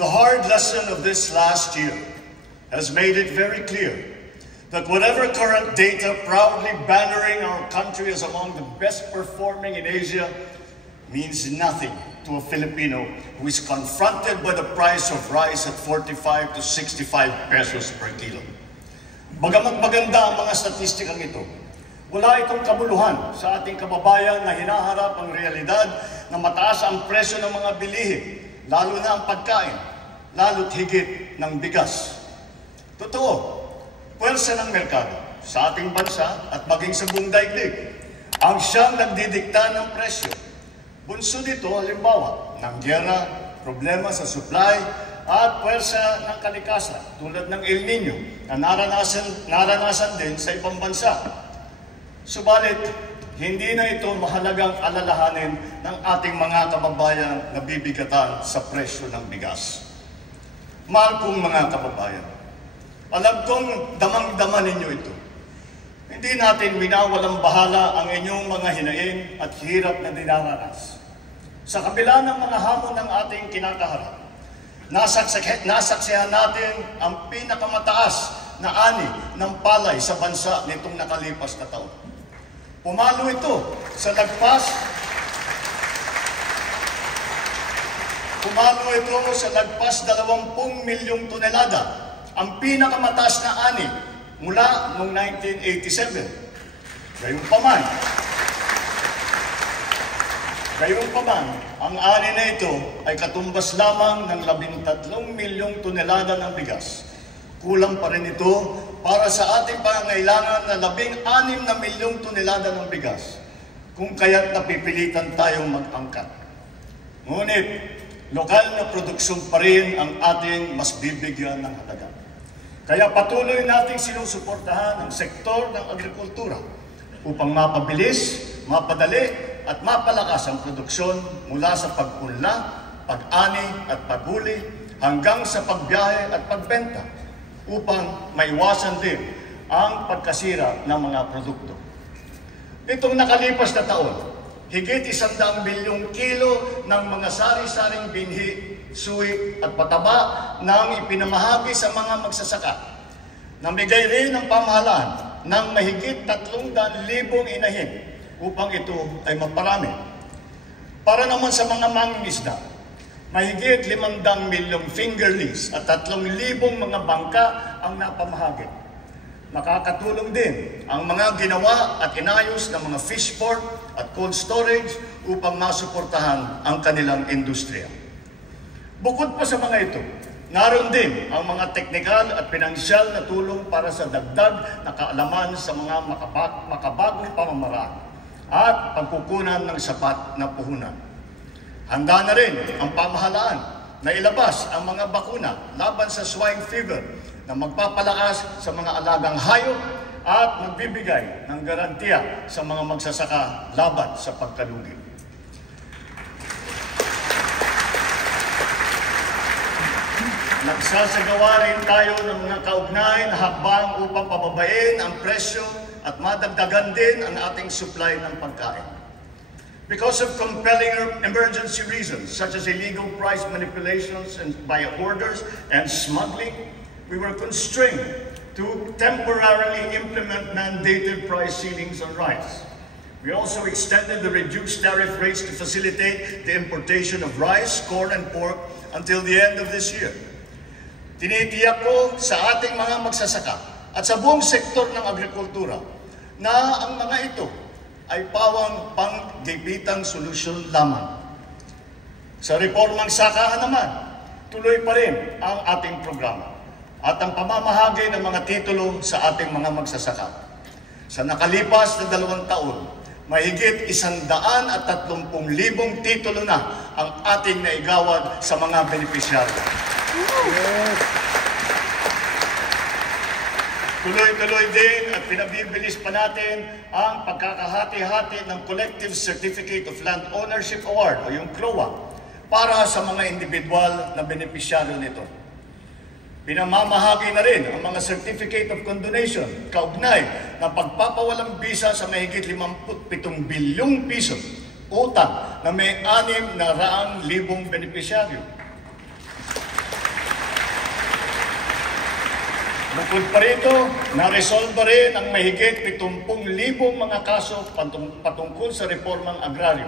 The hard lesson of this last year has made it very clear that whatever current data proudly bannering our country as among the best performing in Asia means nothing to a Filipino who is confronted by the price of rice at 45 to 65 pesos per kilo. Bagamat maganda ang mga statistikang ito, wala itong kabuluhan sa ating kababayan na hinaharap ang realidad na mataas ang presyo ng mga bilihin, lalo na ang pagkain, lalo't higit ng bigas. Totoo, puwersa ng merkado sa ating bansa at maging sa buong daigdig ang siyang nagdidikta ng presyo. Bunso dito, halimbawa, ng giyera, problema sa supply, at puwersa ng kalikasan tulad ng El Nino na naranasan din sa ibang bansa. Subalit, hindi na ito mahalagang alalahanin ng ating mga kababayan na bibigatan sa presyo ng bigas. Mahal kong mga kababayan, alam kong damang-dama ninyo ito. Hindi natin minawalang bahala ang inyong mga hinaing at hirap na dinaranas. Sa kabila ng mga hamon ng ating kinakaharap, nasaksihan natin ang pinakamataas na ani ng palay sa bansa nitong nakalipas na taon. Pumalo ito sa lagpas 20 milyong tonelada, ang pinakamataas na ani mula noong 1987. Gayunpaman, ang ani na ito ay katumbas lamang ng 13 milyong tonelada ng bigas. Kulang pa rin ito para sa ating pangangailangan na 16 na milyong tonelada ng bigas, kung kaya't napipilitan tayong mag-angkat. Ngunit, lokal na produksyon pa rin ang ating mas bibigyan ng halaga. Kaya patuloy nating sinusuportahan ang sektor ng agrikultura upang mapabilis, mapadali at mapalakas ang produksyon mula sa pag-unla, pag-ani at paghuli hanggang sa pagbiyahe at pagbenta upang maiwasan din ang pagkasira ng mga produkto. Itong nakalipas na taon, higit 100 bilyong kilo ng mga sari-saring binhi, suwi at pataba nang ipinamahagi sa mga magsasaka. Namigay rin ng pamahalaan ng mahigit 300,000 inahin upang ito ay maparami. Para naman sa mga mangingisda, mahigit 500 milyong fingerlings at 3,000 mga bangka ang napamahagi. Nakakatulong din ang mga ginawa at inayos ng mga fish port at cold storage upang masuportahan ang kanilang industriya. Bukod pa sa mga ito, naroon din ang mga teknikal at pinansyal na tulong para sa dagdag na kaalaman sa mga makabagong pamamaraan at pagkukunan ng sapat na puhunan. Handa na rin ang pamahalaan na ilabas ang mga bakuna laban sa swine fever na magpapalakas sa mga alagang hayop at magbibigay ng garantiya sa mga magsasaka laban sa pagkalugi. Nagsasagawa rin tayo ng mga kaugnay na hakbang upang pababain ang presyo at madagdagan din ang ating supply ng pagkain. Because of compelling emergency reasons such as illegal price manipulations and by hoarders and smuggling, we were constrained to temporarily implement mandated price ceilings on rice. We also extended the reduced tariff rates to facilitate the importation of rice, corn, and pork until the end of this year. Tinitiyak ko sa ating mga magsasaka at sa buong sektor ng agrikultura na ang mga ito ay pawang panggigitang solusyon lamang. Sa reformang sakahan naman, tuloy pa rin ang ating programa at ang pamamahagi ng mga titulo sa ating mga magsasaka. Sa nakalipas na 2 taon, mahigit 130,000 titulo na ang ating naigawad sa mga benepisyaryo. Tuloy-tuloy din at pinabibilis pa natin ang pagkakahati-hati ng Collective Certificate of Land Ownership Award o yung CLOA para sa mga individual na benepisyaryo nito. Pinamamahagi na rin ang mga Certificate of Condonation kaugnay ng pagpapawalang bisa sa mahigit 57 bilyong piso utang na may 600,000 benepisyaryo. Bukod pa rito, na-resolve rin ang mahigit 70,000 mga kaso patungkol sa reformang agraryo.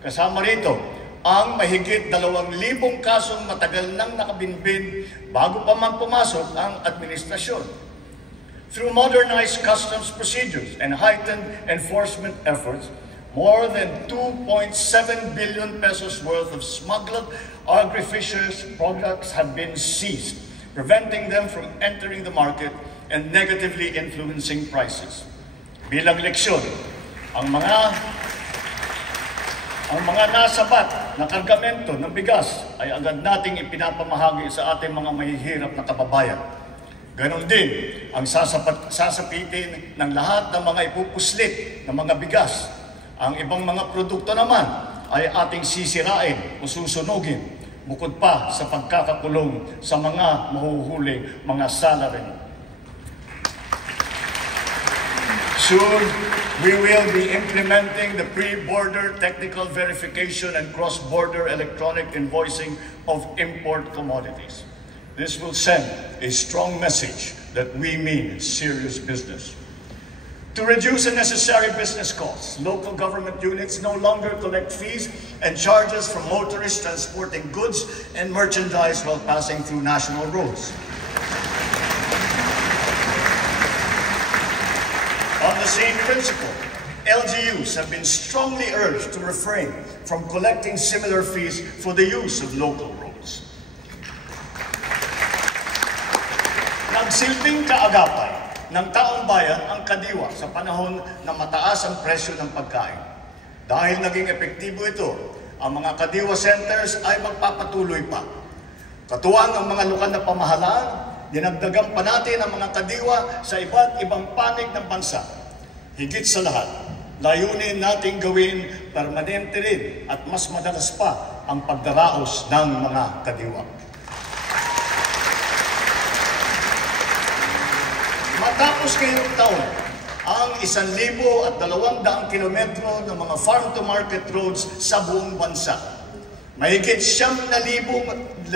Kasama rito, ang mahigit 2,000 kasong matagal nang nakabinbin bago pa man pumasok ang administrasyon. Through modernized customs procedures and heightened enforcement efforts, more than 2.7 billion pesos worth of smuggled agri-fisheries products have been seized, preventing them from entering the market and negatively influencing prices. Bilang leksyon, ang mga nasabat na kargamento ng bigas ay agad nating ipinapamahagi sa ating mga mahihirap na kababayan. Ganon din ang sasapitin ng lahat ng mga ipupuslit ng mga bigas. Ang ibang mga produkto naman ay ating sisirain o susunugin, bukod pa sa pagkakakulong sa mga mahuhuling mga salarin. Soon, we will be implementing the pre-border technical verification and cross-border electronic invoicing of import commodities. This will send a strong message that we mean serious business. To reduce unnecessary business costs, local government units no longer collect fees and charges from motorists transporting goods and merchandise while passing through national roads. On the same principle, LGUs have been strongly urged to refrain from collecting similar fees for the use of local roads. Nagsilbing kaagapay ng taong bayan ang kadiwa sa panahon na mataas ang presyo ng pagkain. Dahil naging epektibo ito, ang mga kadiwa centers ay magpapatuloy pa. Katuwang ang mga lokal na pamahalaan, dinagdagan pa natin ang mga kadiwa sa iba't ibang panig ng bansa. Higit sa lahat, layunin nating gawin permanente rin at mas madalas pa ang pagdaraos ng mga kadiwa. Matapos ngayong taon, ang 1,200 kilometro ng mga farm-to-market roads sa buong bansa. Mahigit 9,300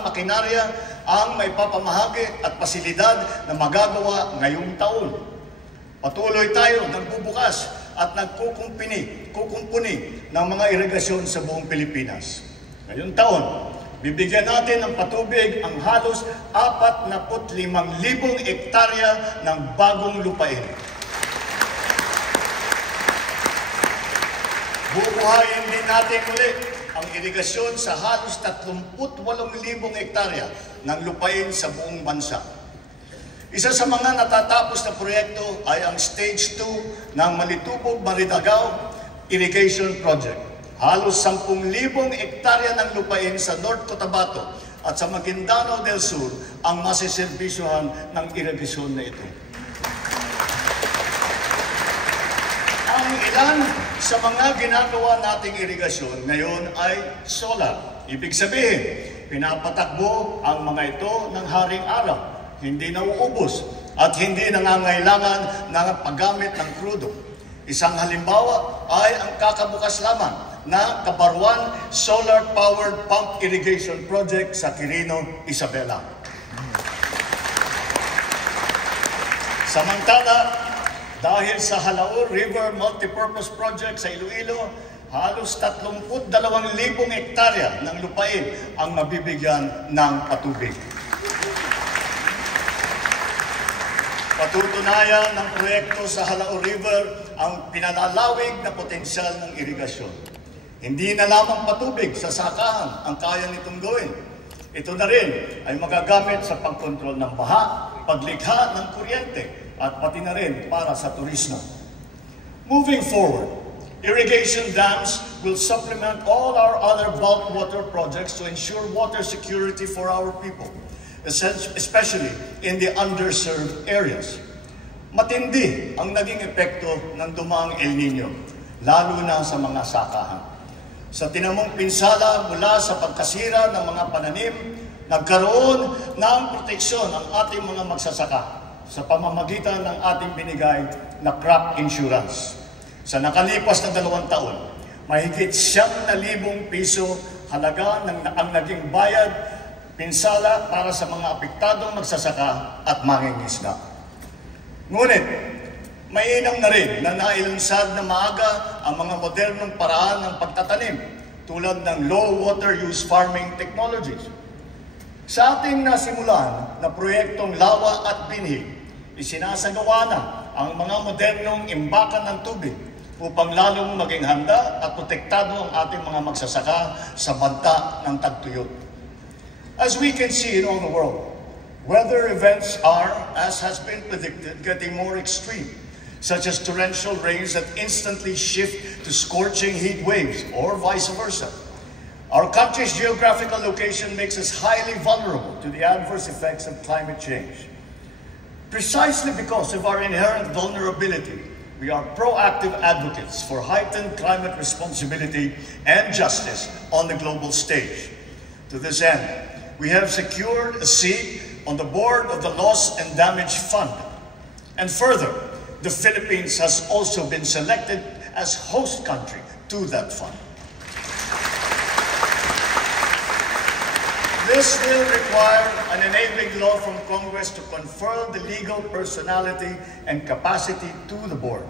makinarya ang may papamahagi at pasilidad na magagawa ngayong taon. Patuloy tayo nagbubukas at nagkukumpuni ng mga irigasyon sa buong Pilipinas. Ngayong taon, bibigyan natin ng patubig ang halos 45,000 hektarya ng bagong lupain. Bubuhayin din natin ulit ang irigasyon sa halos 38,000 hektarya ng lupain sa buong bansa. Isa sa mga natatapos na proyekto ay ang Stage 2 ng Malitubog-Maridagao Irrigation Project. Halos 10,000 hektarya ng lupain sa North Cotabato at sa Maguindanao del Sur ang masiservisyohan ng irigasyon na ito. Ang ilan sa mga ginagawa nating irigasyon ngayon ay solar. Ibig sabihin, pinapatakbo ang mga ito ng haring araw. Hindi nauubos at hindi nangangailangan ng paggamit ng krudo. Isang halimbawa ay ang kakabukas lamang na Kabarwan Solar-Powered Pump Irrigation Project sa Quirino, Isabela. Samantala, dahil sa Halaur River Multipurpose Project sa Iloilo, halos 32,000 hektarya ng lupain ang mabibigyan ng patubig. Patutunayan ng proyekto sa Halaur River ang pinalalawig na potensyal ng irigasyon. Hindi na lamang patubig sa sakahan ang kaya nitong gawin. Ito na rin ay magagamit sa pagkontrol ng baha, paglikha ng kuryente, at pati na rin para sa turismo. Moving forward, irrigation dams will supplement all our other bulk water projects to ensure water security for our people, especially in the underserved areas. Matindi ang naging epekto ng dumaang El Nino, lalo na sa mga sakahan. Sa tinamong pinsala mula sa pagkasira ng mga pananim, nagkaroon ng proteksyon ang ating mga magsasaka sa pamamagitan ng ating binigay na crop insurance. Sa nakalipas na 2 taon, mahigit 9,000 piso halaga ang naging bayad pinsala para sa mga apektadong magsasaka at mangingisda. Ngunit, mainam na rin na nailunsad na maaga ang mga modernong paraan ng pagtatanim tulad ng low water use farming technologies. Sa ating nasimulan na proyektong Lawa at Binhi, isinasagawa na ang mga modernong imbakan ng tubig upang lalong maging handa at protektado ang ating mga magsasaka sa banta ng tagtuyot. As we can see in all the world, weather events are, as has been predicted, getting more extreme, such as torrential rains that instantly shift to scorching heat waves, or vice versa. Our country's geographical location makes us highly vulnerable to the adverse effects of climate change. Precisely because of our inherent vulnerability, we are proactive advocates for heightened climate responsibility and justice on the global stage. To this end, we have secured a seat on the board of the Loss and Damage Fund. And further, the Philippines has also been selected as host country to that fund. This will require an enabling law from Congress to confer the legal personality and capacity to the board.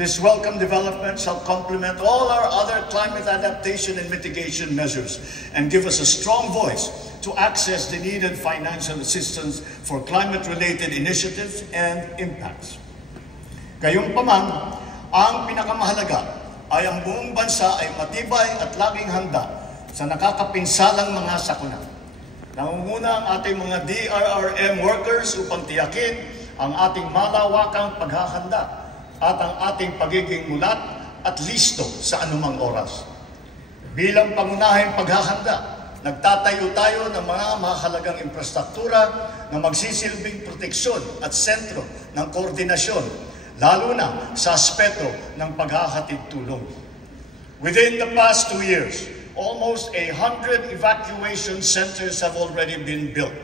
This welcome development shall complement all our other climate adaptation and mitigation measures and give us a strong voice to access the needed financial assistance for climate-related initiatives and impacts. Gayunpaman, ang pinakamahalaga ay ang buong bansa ay matibay at laging handa sa nakakapinsalang mga sakuna. Nangunguna ang ating mga DRRM workers upang tiyakin ang ating malawakang paghahanda at ang ating pagiging mulat at listo sa anumang oras. Bilang pangunahing paghahanda, nagtatayo tayo ng mga mahalagang infrastruktura na magsisilbing proteksyon at sentro ng koordinasyon, lalo na sa aspeto ng paghahatid tulong. Within the past 2 years, almost 100 evacuation centers have already been built.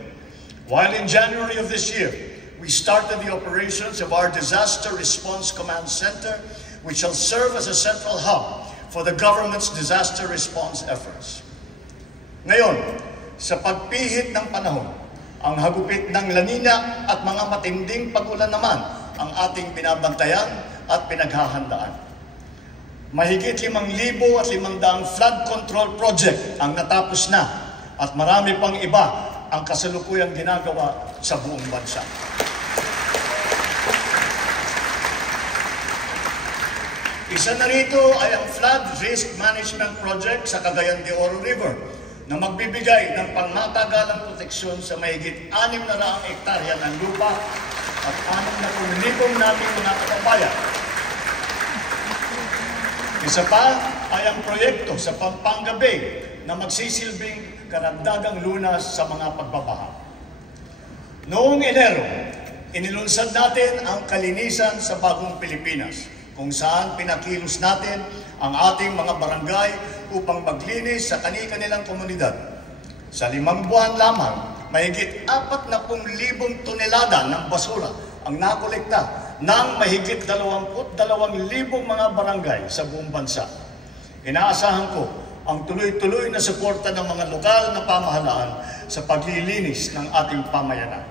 While in January of this year, we started the operations of our Disaster Response Command Center, which shall serve as a central hub for the government's disaster response efforts. Ngayon, sa pagpihit ng panahon, ang hagupit ng La Nina at mga matinding pag-ulan naman ang ating binabantayan at pinaghahandaan. Mahigit 5,500 flood control project ang natapos na at marami pang iba ang kasalukuyang ginagawa sa buong bansa. Isa na rito ay ang Flood Risk Management Project sa Cagayan de Oro River na magbibigay ng pangmatagalang proteksyon sa mahigit 600 hektarya ng lupa at 60,000 nating mga kababayan. Isa pa ay ang proyekto sa Pampanga Bay na magsisilbing karagdagang lunas sa mga pagbabaha. Noong Enero, inilunsad natin ang Kalinisan sa Bagong Pilipinas, kung saan pinakilos natin ang ating mga barangay upang maglinis sa kani-kanilang komunidad. Sa 5 buwan lamang, mahigit 40,000 tonelada ng basura ang nakolekta ng mahigit 22,000 mga barangay sa buong bansa. Inaasahan ko ang tuloy-tuloy na suporta ng mga lokal na pamahalaan sa paglilinis ng ating pamayanan.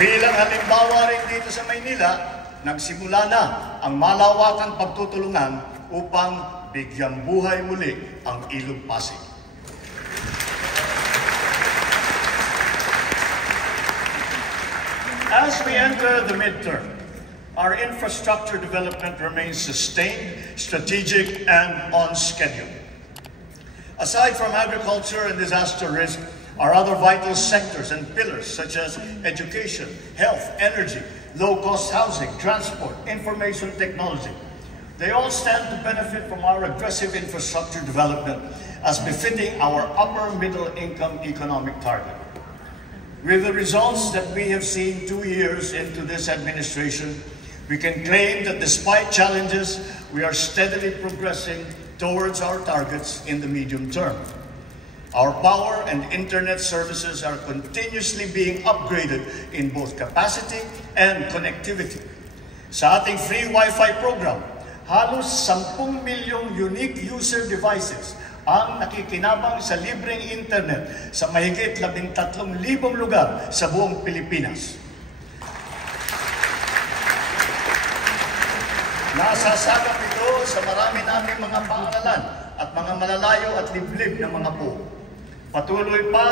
Bilang halimbawa rin dito sa Maynila, nagsimula na ang malawakang pagtutulungan upang bigyang buhay muli ang Ilog Pasig. As we enter the midterm, our infrastructure development remains sustained, strategic, and on schedule. Aside from agriculture and disaster risk, our other vital sectors and pillars such as education, health, energy, low-cost housing, transport, information technology, they all stand to benefit from our aggressive infrastructure development as befitting our upper middle income economic target. With the results that we have seen 2 years into this administration, we can claim that despite challenges, we are steadily progressing towards our targets in the medium term. Our power and internet services are continuously being upgraded in both capacity and connectivity. Sa ating free Wi-Fi program, halos 10 milyong unique user devices ang nakikinabang sa libreng internet sa mahigit 13,000 lugar sa buong Pilipinas. Nasasagap ito sa marami naming mga paaralan at mga malalayo at liblib na mga po. Patuloy pa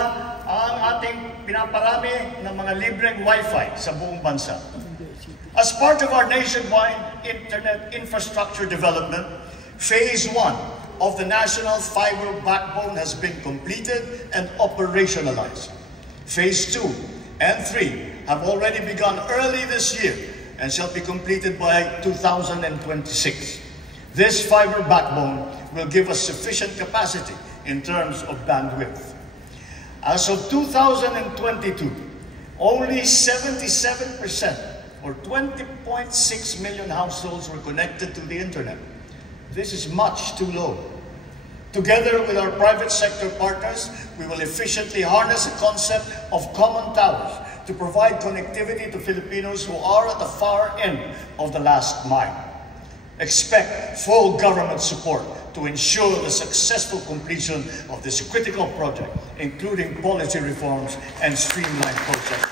ang ating pinaparami ng mga libreng Wi-Fi sa buong bansa. As part of our nationwide internet infrastructure development, Phase 1 of the National Fiber Backbone has been completed and operationalized. Phase 2 and 3 have already begun early this year and shall be completed by 2026. This fiber backbone will give us sufficient capacity in terms of bandwidth. As of 2022, only 77% or 20.6 million households were connected to the internet. This is much too low. Together with our private sector partners, we will efficiently harness the concept of common towers to provide connectivity to Filipinos who are at the far end of the last mile. Expect full government support to ensure the successful completion of this critical project, including policy reforms and streamlined processes.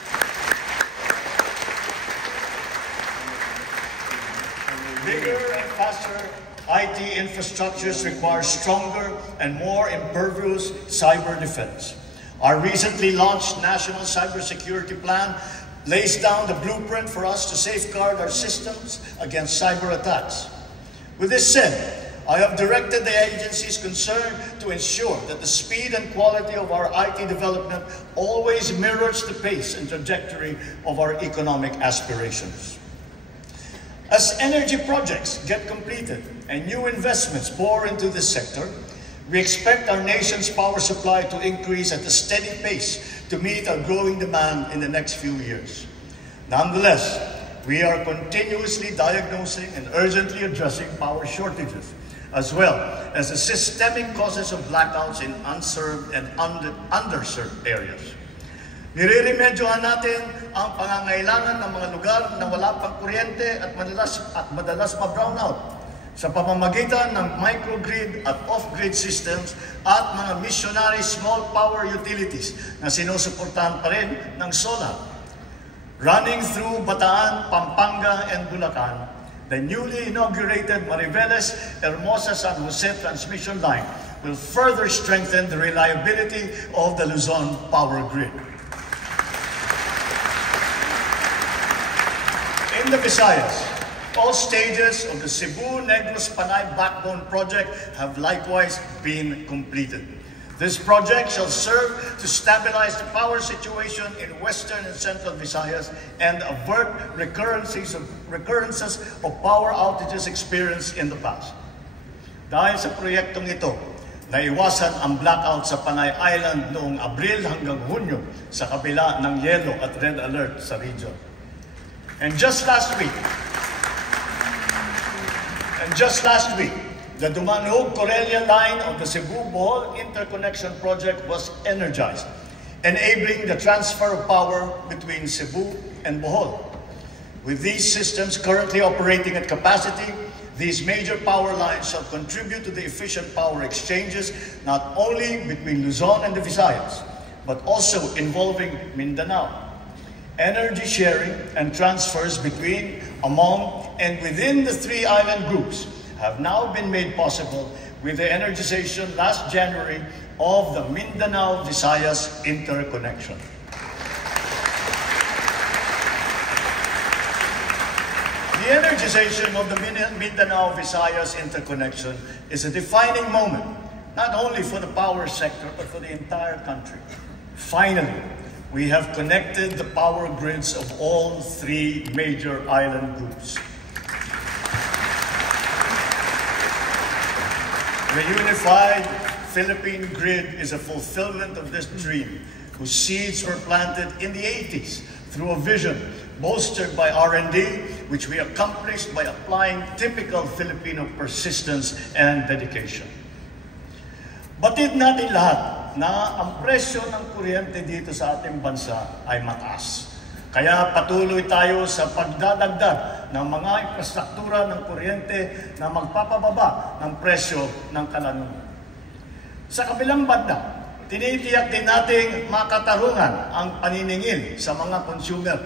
Bigger and faster IT infrastructures require stronger and more impervious cyber defense. Our recently launched National Cybersecurity Plan lays down the blueprint for us to safeguard our systems against cyber attacks. With this said, I have directed the agencies concerned to ensure that the speed and quality of our IT development always mirrors the pace and trajectory of our economic aspirations. As energy projects get completed and new investments pour into this sector, we expect our nation's power supply to increase at a steady pace to meet our growing demand in the next few years. Nonetheless, we are continuously diagnosing and urgently addressing power shortages, as well as the systemic causes of blackouts in unserved and underserved areas. Nireremedyohan natin ang pangangailangan ng mga lugar na wala pang kuryente at madalas ma-brownout sa pamamagitan ng microgrid at off-grid systems at mga missionary small power utilities na sinusuportahan pa rin ng solar. Running through Bataan, Pampanga, and Bulacan, the newly inaugurated Mariveles-Hermosa-San Jose transmission line will further strengthen the reliability of the Luzon power grid. In the Visayas, all stages of the Cebu-Negros-Panay Backbone Project have likewise been completed. This project shall serve to stabilize the power situation in Western and Central Visayas and avert recurrences of power outages experienced in the past. Dahil sa proyektong ito, naiwasan ang blackout sa Panay Island noong Abril hanggang Hunyo sa kabila ng yellow at red alert sa region. And just last week, the Dumanog-Corelia line of the Cebu-Bohol Interconnection Project was energized, enabling the transfer of power between Cebu and Bohol. With these systems currently operating at capacity, these major power lines shall contribute to the efficient power exchanges not only between Luzon and the Visayas, but also involving Mindanao. Energy sharing and transfers between, among, and within the three island groups have now been made possible with the energization last January of the Mindanao-Visayas interconnection. The energization of the Mindanao-Visayas interconnection is a defining moment, not only for the power sector, but for the entire country. Finally, we have connected the power grids of all three major island groups. The unified Philippine grid is a fulfillment of this dream, whose seeds were planted in the 80s through a vision bolstered by R&D, which we accomplished by applying typical Filipino persistence and dedication. Batid natin lahat na ang presyo ng kuryente dito sa ating bansa ay mataas. Kaya patuloy tayo sa pagdadagdag ng mga infrastruktura ng kuryente na magpapababa ng presyo ng kalanunan. Sa kabilang banda, tinitiyak din nating makatarungan ang paniningil sa mga consumer.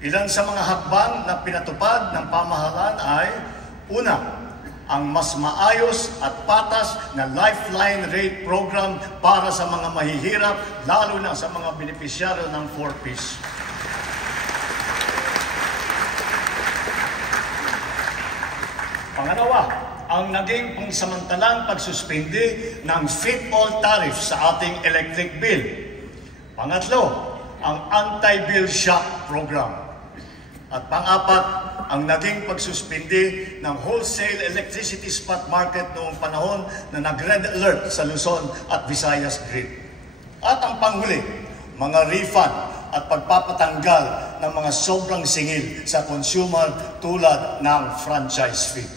Ilan sa mga hakbang na pinatupad ng pamahalaan ay, una, ang mas maayos at patas na Lifeline Rate Program para sa mga mahihirap, lalo na sa mga benepisyaryo ng 4Ps. Pangalawa, ang naging pangsamantalang pagsuspindi ng fit-all tariff sa ating electric bill. Pangatlo, ang anti-bill shock program. At pang-apat, ang naging pagsuspindi ng wholesale electricity spot market noong panahon na nag-red alert sa Luzon at Visayas grid. At ang panghuli, mga refund at pagpapatanggal ng mga sobrang singil sa consumer tulad ng franchise fee.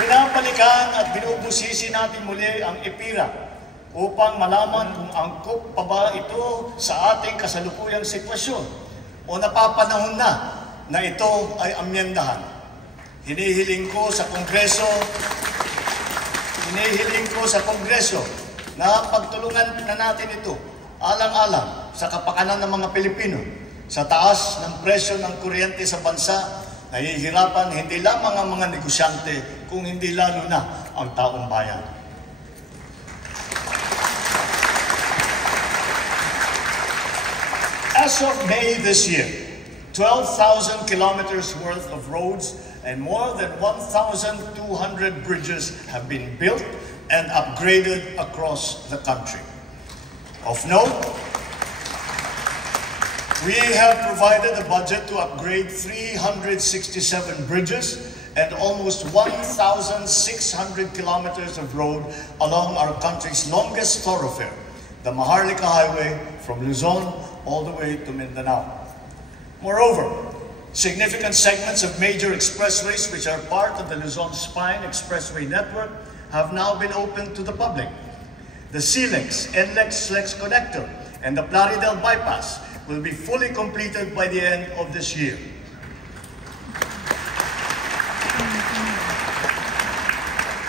Binabalikan at binubusisi natin muli ang EPIRA upang malaman kung angkop pa ba ito sa ating kasalukuyang sitwasyon o napapanahon na ito ay amyendahan. Hinihiling ko sa Kongreso na pagtulungan na natin ito alang-alang sa kapakanan ng mga Pilipino sa taas ng presyo ng kuryente sa bansa. Nahihirapan hindi lamang ang mga negosyante, kung hindi lalo na ang taong bayan. As of May this year, 12,000 kilometers worth of roads and more than 1,200 bridges have been built and upgraded across the country. Of note, we have provided a budget to upgrade 367 bridges and almost 1,600 kilometers of road along our country's longest thoroughfare, the Maharlika Highway from Luzon all the way to Mindanao. Moreover, significant segments of major expressways which are part of the Luzon Spine Expressway network have now been opened to the public. The SILEX, NLEX-SLEX connector and the Plaridel bypass will be fully completed by the end of this year.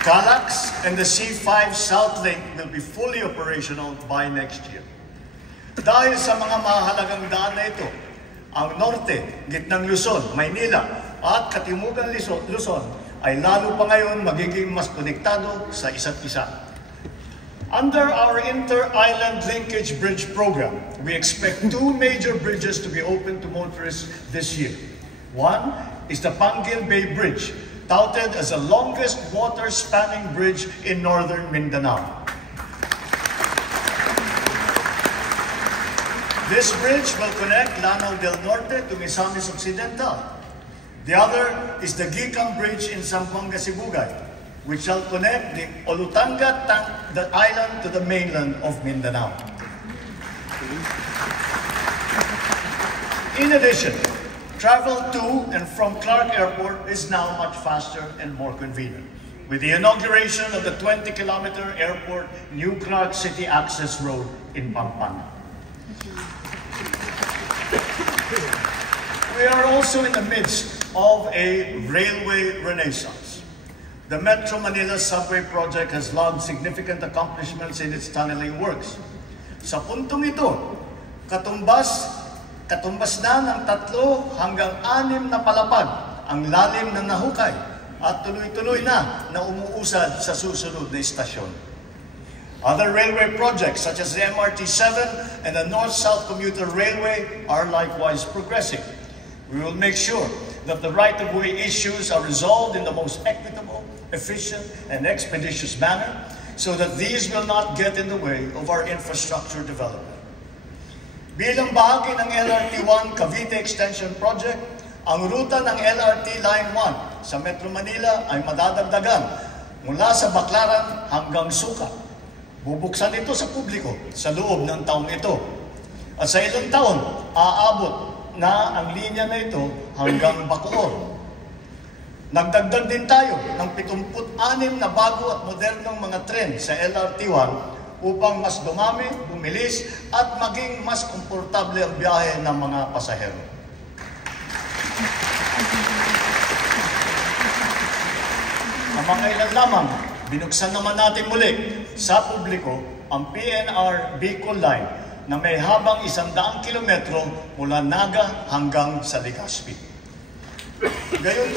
CALAX and the C5 South Link will be fully operational by next year. Dahil sa mga mahalagang daan na ito, ang norte, gitnang Luzon, Maynila at katimugang Luzon ay lalo pa ngayon magiging mas konektado sa isa't isa. Under our Inter-Island Linkage Bridge Program, we expect 2 major bridges to be open to motorists this year. One is the Pangil Bay Bridge, touted as the longest water-spanning bridge in northern Mindanao. This bridge will connect Lanao del Norte to Misamis Occidental. The other is the Gicam Bridge in Zamboanga, Sibugay, which shall connect the Olutanga the island to the mainland of Mindanao. In addition, travel to and from Clark Airport is now much faster and more convenient, with the inauguration of the 20-kilometer airport New Clark City Access Road in Pampanga. We are also in the midst of a railway renaissance. The Metro Manila Subway Project has logged significant accomplishments in its tunneling works. Sa puntong ito, katumbas na ng 3 hanggang 6 na palapag ang lalim ng nahukay at tuloy-tuloy na umuusad sa susunod na istasyon. Other railway projects such as the MRT-7 and the North-South Commuter Railway are likewise progressing. We will make sure that the right-of-way issues are resolved in the most equitable, efficient, and expeditious manner so that these will not get in the way of our infrastructure development. Bilang bahagi ng LRT-1 Cavite Extension Project, ang ruta ng LRT Line 1 sa Metro Manila ay madadagdagan mula sa Baclaran hanggang Sucat. Bubuksan ito sa publiko sa loob ng taong ito. At sa ilang taon, aabot na ang linya na ito hanggang Bacoor. Nagdagdag din tayo ng 76 na bago at modernong mga tren sa LRT-1 upang mas dumami, bumilis at maging mas komportable ang biyahe ng mga pasahero. Kamakailan lamang, binuksan naman natin muli sa publiko ang PNR Bicol Line na may habang 100 kilometro mula Naga hanggang sa Legazpi. Gayon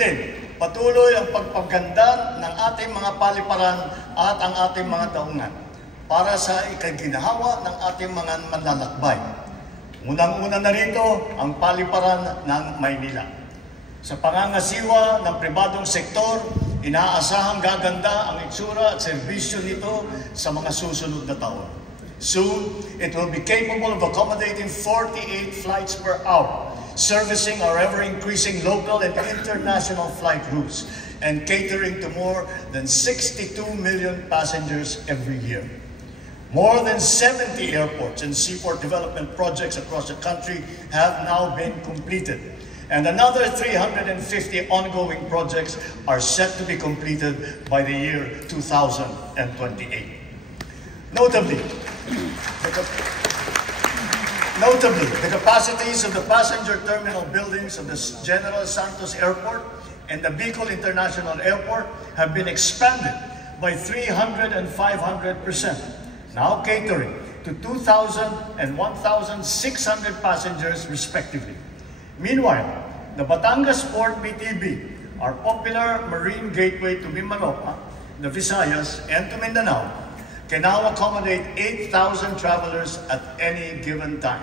din, patuloy ang pagpaganda ng ating mga paliparan at ang ating mga daungan para sa ikaginahawa ng ating mga manlalakbay. Unang-una na rito ang paliparan ng Maynila. Sa pangangasiwa ng pribadong sektor, inaasahang gaganda ang itsura at serbisyo nito sa mga susunod na taon. Soon, it will be capable of accommodating 48 flights per hour, servicing our ever-increasing local and international flight routes, and catering to more than 62 million passengers every year. More than 70 airports and seaport development projects across the country have now been completed, and another 350 ongoing projects are set to be completed by the year 2028. Notably, the capacities of the passenger terminal buildings of the General Santos Airport and the Bicol International Airport have been expanded by 300 and 500%, now catering to 2,000 and 1,600 passengers respectively. Meanwhile, the Batangas Port BTB, our popular marine gateway to Mimaropa, the Visayas, and to Mindanao, can now accommodate 8,000 travelers at any given time.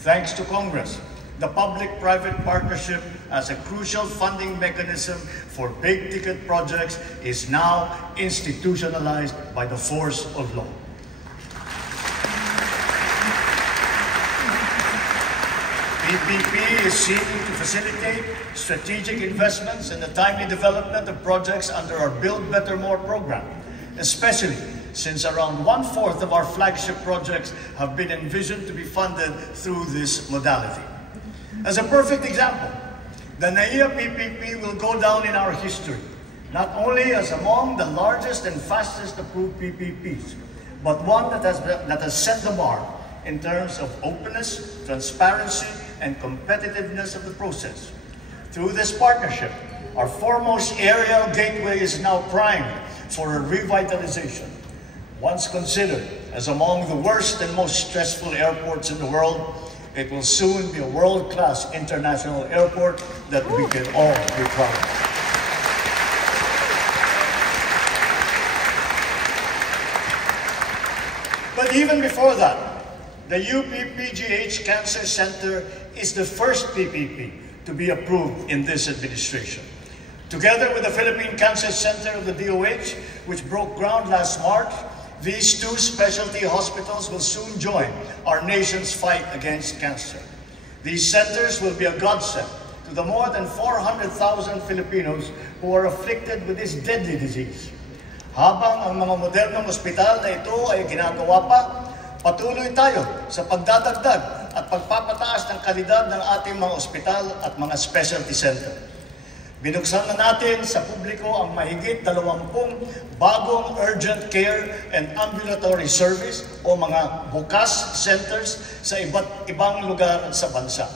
Thanks to Congress, the public-private partnership as a crucial funding mechanism for big-ticket projects is now institutionalized by the force of law. PPP is seeking to facilitate strategic investments and the timely development of projects under our Build Better More program, especially since around 1/4 of our flagship projects have been envisioned to be funded through this modality. As a perfect example, the NAIA PPP will go down in our history, not only as among the largest and fastest approved PPPs, but one that has set the bar in terms of openness, transparency, and competitiveness of the process. Through this partnership, our foremost aerial gateway is now primed for a revitalization. Once considered as among the worst and most stressful airports in the world, it will soon be a world-class international airport that we can all be proud of. But even before that, the UP-PGH Cancer Center is the first PPP to be approved in this administration. Together with the Philippine Cancer Center of the DOH, which broke ground last March, these two specialty hospitals will soon join our nation's fight against cancer. These centers will be a godsend to the more than 400,000 Filipinos who are afflicted with this deadly disease. Habang ang mga modernong ospital na ito ay ginagawa pa, patuloy tayo sa pagdadagdag at pagpapataas ng kalidad ng ating mga ospital at mga specialty center. Binuksan na natin sa publiko ang mahigit 20 bagong urgent care and ambulatory service o mga bukas centers sa iba't ibang lugar sa bansa.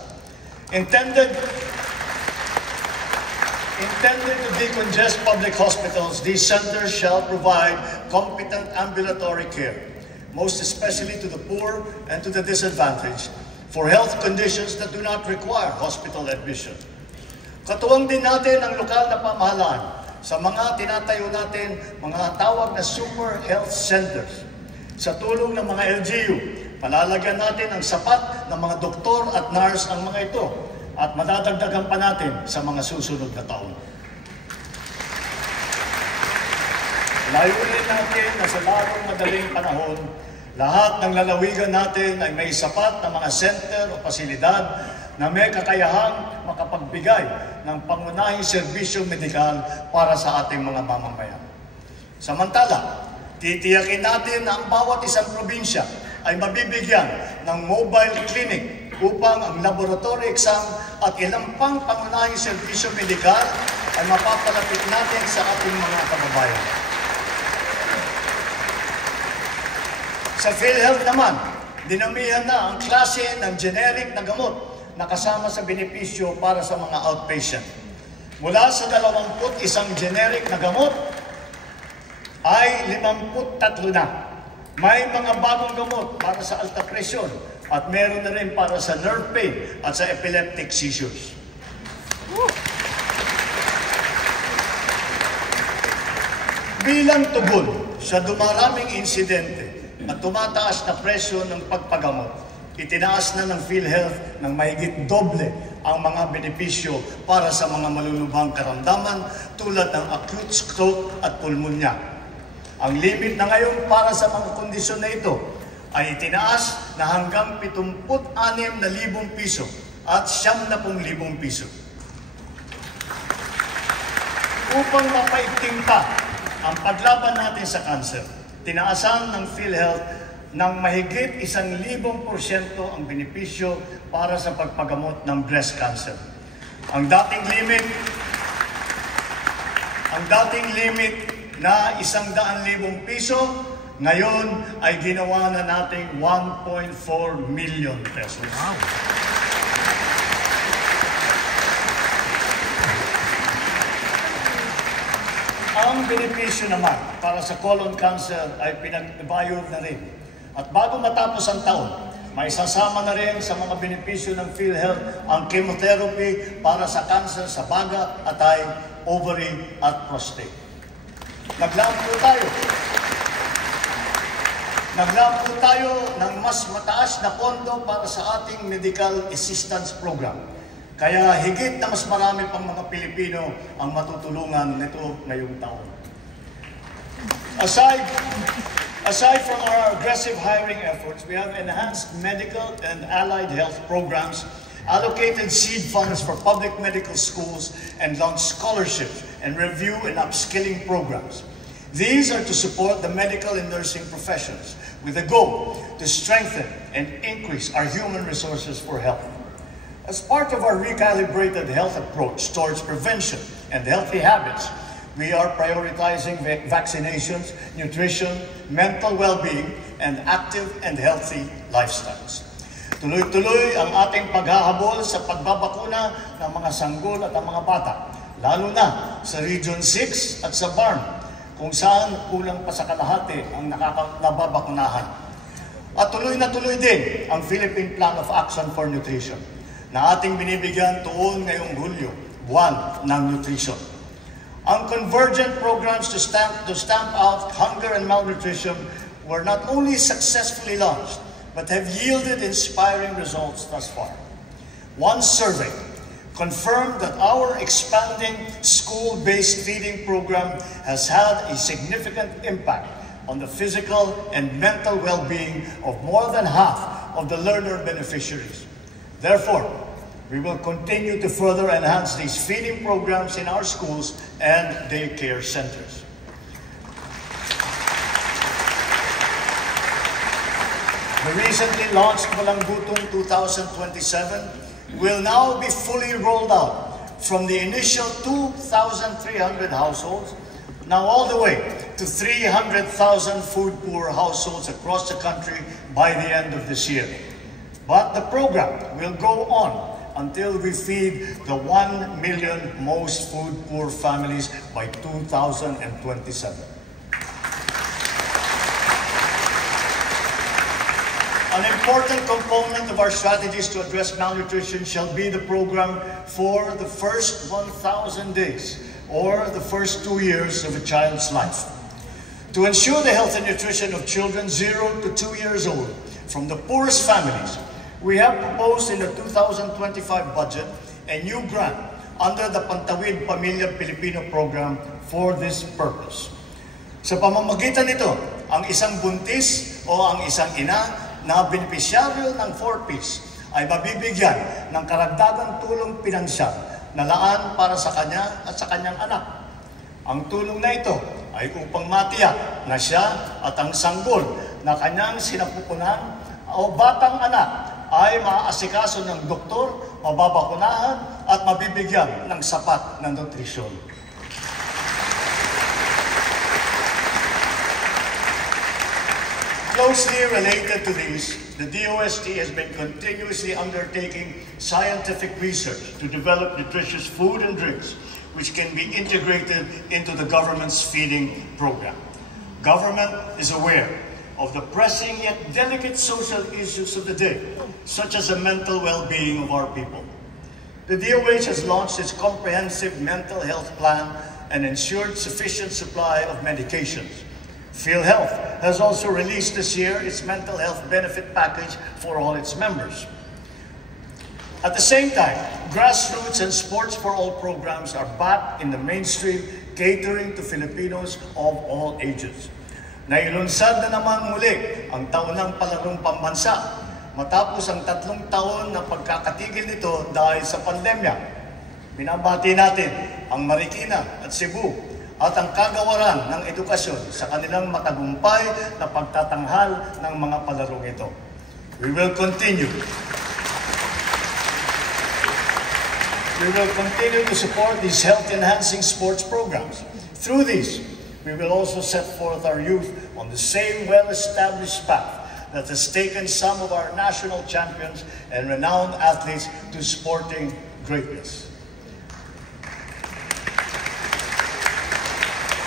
Intended to decongest public hospitals, these centers shall provide competent ambulatory care, most especially to the poor and to the disadvantaged, for health conditions that do not require hospital admission. Katuwang din natin ang lokal na pamahalaan sa mga tinatayo natin, mga tawag na super health centers. Sa tulong ng mga LGU, palalagyan natin ang sapat na mga doktor at nurse ang mga ito at madadagdagan pa natin sa mga susunod na taon. Layunin natin na sa lalong madaling panahon, lahat ng lalawigan natin ay may sapat na mga center o pasilidad na may kakayahang makapagbigay ng pangunahing serbisyong medikal para sa ating mga mamamayan. Samantala, titiyakin natin na ang bawat isang probinsya ay mabibigyan ng mobile clinic upang ang laboratory exam at ilang pang pangunahing serbisyo medikal ay mapapalapit natin sa ating mga kababayan. Sa PhilHealth naman, dinamihan na ang klase ng generic na gamot na kasama sa benepisyo para sa mga outpatient. Mula sa 21 generic na gamot, ay 53 na. May mga bagong gamot para sa alta presyon at meron na rin para sa nerve pain at sa epileptic seizures. Bilang tugon sa dumaraming insidente at tumataas na presyo ng pagpagamot, itinaas na ng PhilHealth ng mahigit doble ang mga benepisyo para sa mga malulubhang karamdaman tulad ng acute stroke at pulmonya. Ang limit na ngayon para sa mga kondisyon na ito ay itinaas na hanggang 76,000 piso at 70,000 piso. Upang mapaigting pa ang paglaban natin sa kanser, tinaasan ng PhilHealth ng mahigit 1,000% ang benepisyo para sa pagpagamot ng breast cancer. Ang dating limit na 100,000 piso, ngayon ay ginawa na nating 1.4 million pesos. Wow. Ang benepisyo naman para sa colon cancer ay pinagbayad na rin. At bago matapos ang taon, may sasama na rin sa mga benepisyo ng PhilHealth ang chemotherapy para sa cancer sa baga, atay, ovary at prostate. Naglaan po tayo ng mas mataas na pondo para sa ating medical assistance program. Kaya higit na mas marami pang mga Pilipino ang matutulungan nito ngayong taon. Aside from our aggressive hiring efforts, we have enhanced medical and allied health programs, allocated seed funds for public medical schools, and launched scholarships and review and upskilling programs. These are to support the medical and nursing professions with a goal to strengthen and increase our human resources for health. As part of our recalibrated health approach towards prevention and healthy habits, we are prioritizing vaccinations, nutrition, mental well-being, and active and healthy lifestyles. Tuloy-tuloy ang ating paghahabol sa pagbabakuna ng mga sanggol at ang mga bata, lalo na sa Region 6 at sa BARM, kung saan kulang pa sa kalahati ang nababakunahan. At tuloy na tuloy din ang Philippine Plan of Action for Nutrition na ating binibigyan tuon ngayong Hulyo, buwan ng nutrition. Ang convergent programs to stamp out hunger and malnutrition were not only successfully launched, but have yielded inspiring results thus far. One survey confirmed that our expanding school-based feeding program has had a significant impact on the physical and mental well-being of more than half of the learner beneficiaries. Therefore, we will continue to further enhance these feeding programs in our schools and daycare centers. The recently launched Walang Gutom 2027 will now be fully rolled out from the initial 2,300 households, now all the way to 300,000 food-poor households across the country by the end of this year. But the program will go on until we feed the 1 million most food-poor families by 2027. An important component of our strategies to address malnutrition shall be the program for the first 1,000 days, or the first 2 years of a child's life. To ensure the health and nutrition of children 0 to 2 years old from the poorest families, we have proposed in the 2025 budget a new grant under the Pantawid Pamilya Pilipino program for this purpose. Sa pamamagitan nito, ang isang buntis o ang isang ina na benepisyaryo ng 4Ps ay mabibigyan ng karagdagang tulong pinansyal na laan para sa kanya at sa kanyang anak. Ang tulong na ito ay upang matiyak na siya at ang sanggol na kanyang sinapupunan o batang anak ay maaasikaso ng doktor, mababakunahan at mabibigyan ng sapat na nutrisyon. Closely related to these, the DOST has been continuously undertaking scientific research to develop nutritious food and drinks which can be integrated into the government's feeding program. Government is aware of the pressing yet delicate social issues of the day, such as the mental well-being of our people. The DOH has launched its comprehensive mental health plan and ensured sufficient supply of medications. PhilHealth has also released this year its mental health benefit package for all its members. At the same time, grassroots and sports for all programs are back in the mainstream, catering to Filipinos of all ages. Nailunsad na naman muli ang taunang palarong pambansa matapos ang 3 taon na pagkakatigil nito dahil sa pandemya. Binabati natin ang Marikina at Cebu at ang kagawaran ng edukasyon sa kanilang matagumpay na pagtatanghal ng mga palarong ito. We will continue to support these health-enhancing sports programs. Through these, we will also set forth our youth on the same well-established path that has taken some of our national champions and renowned athletes to sporting greatness.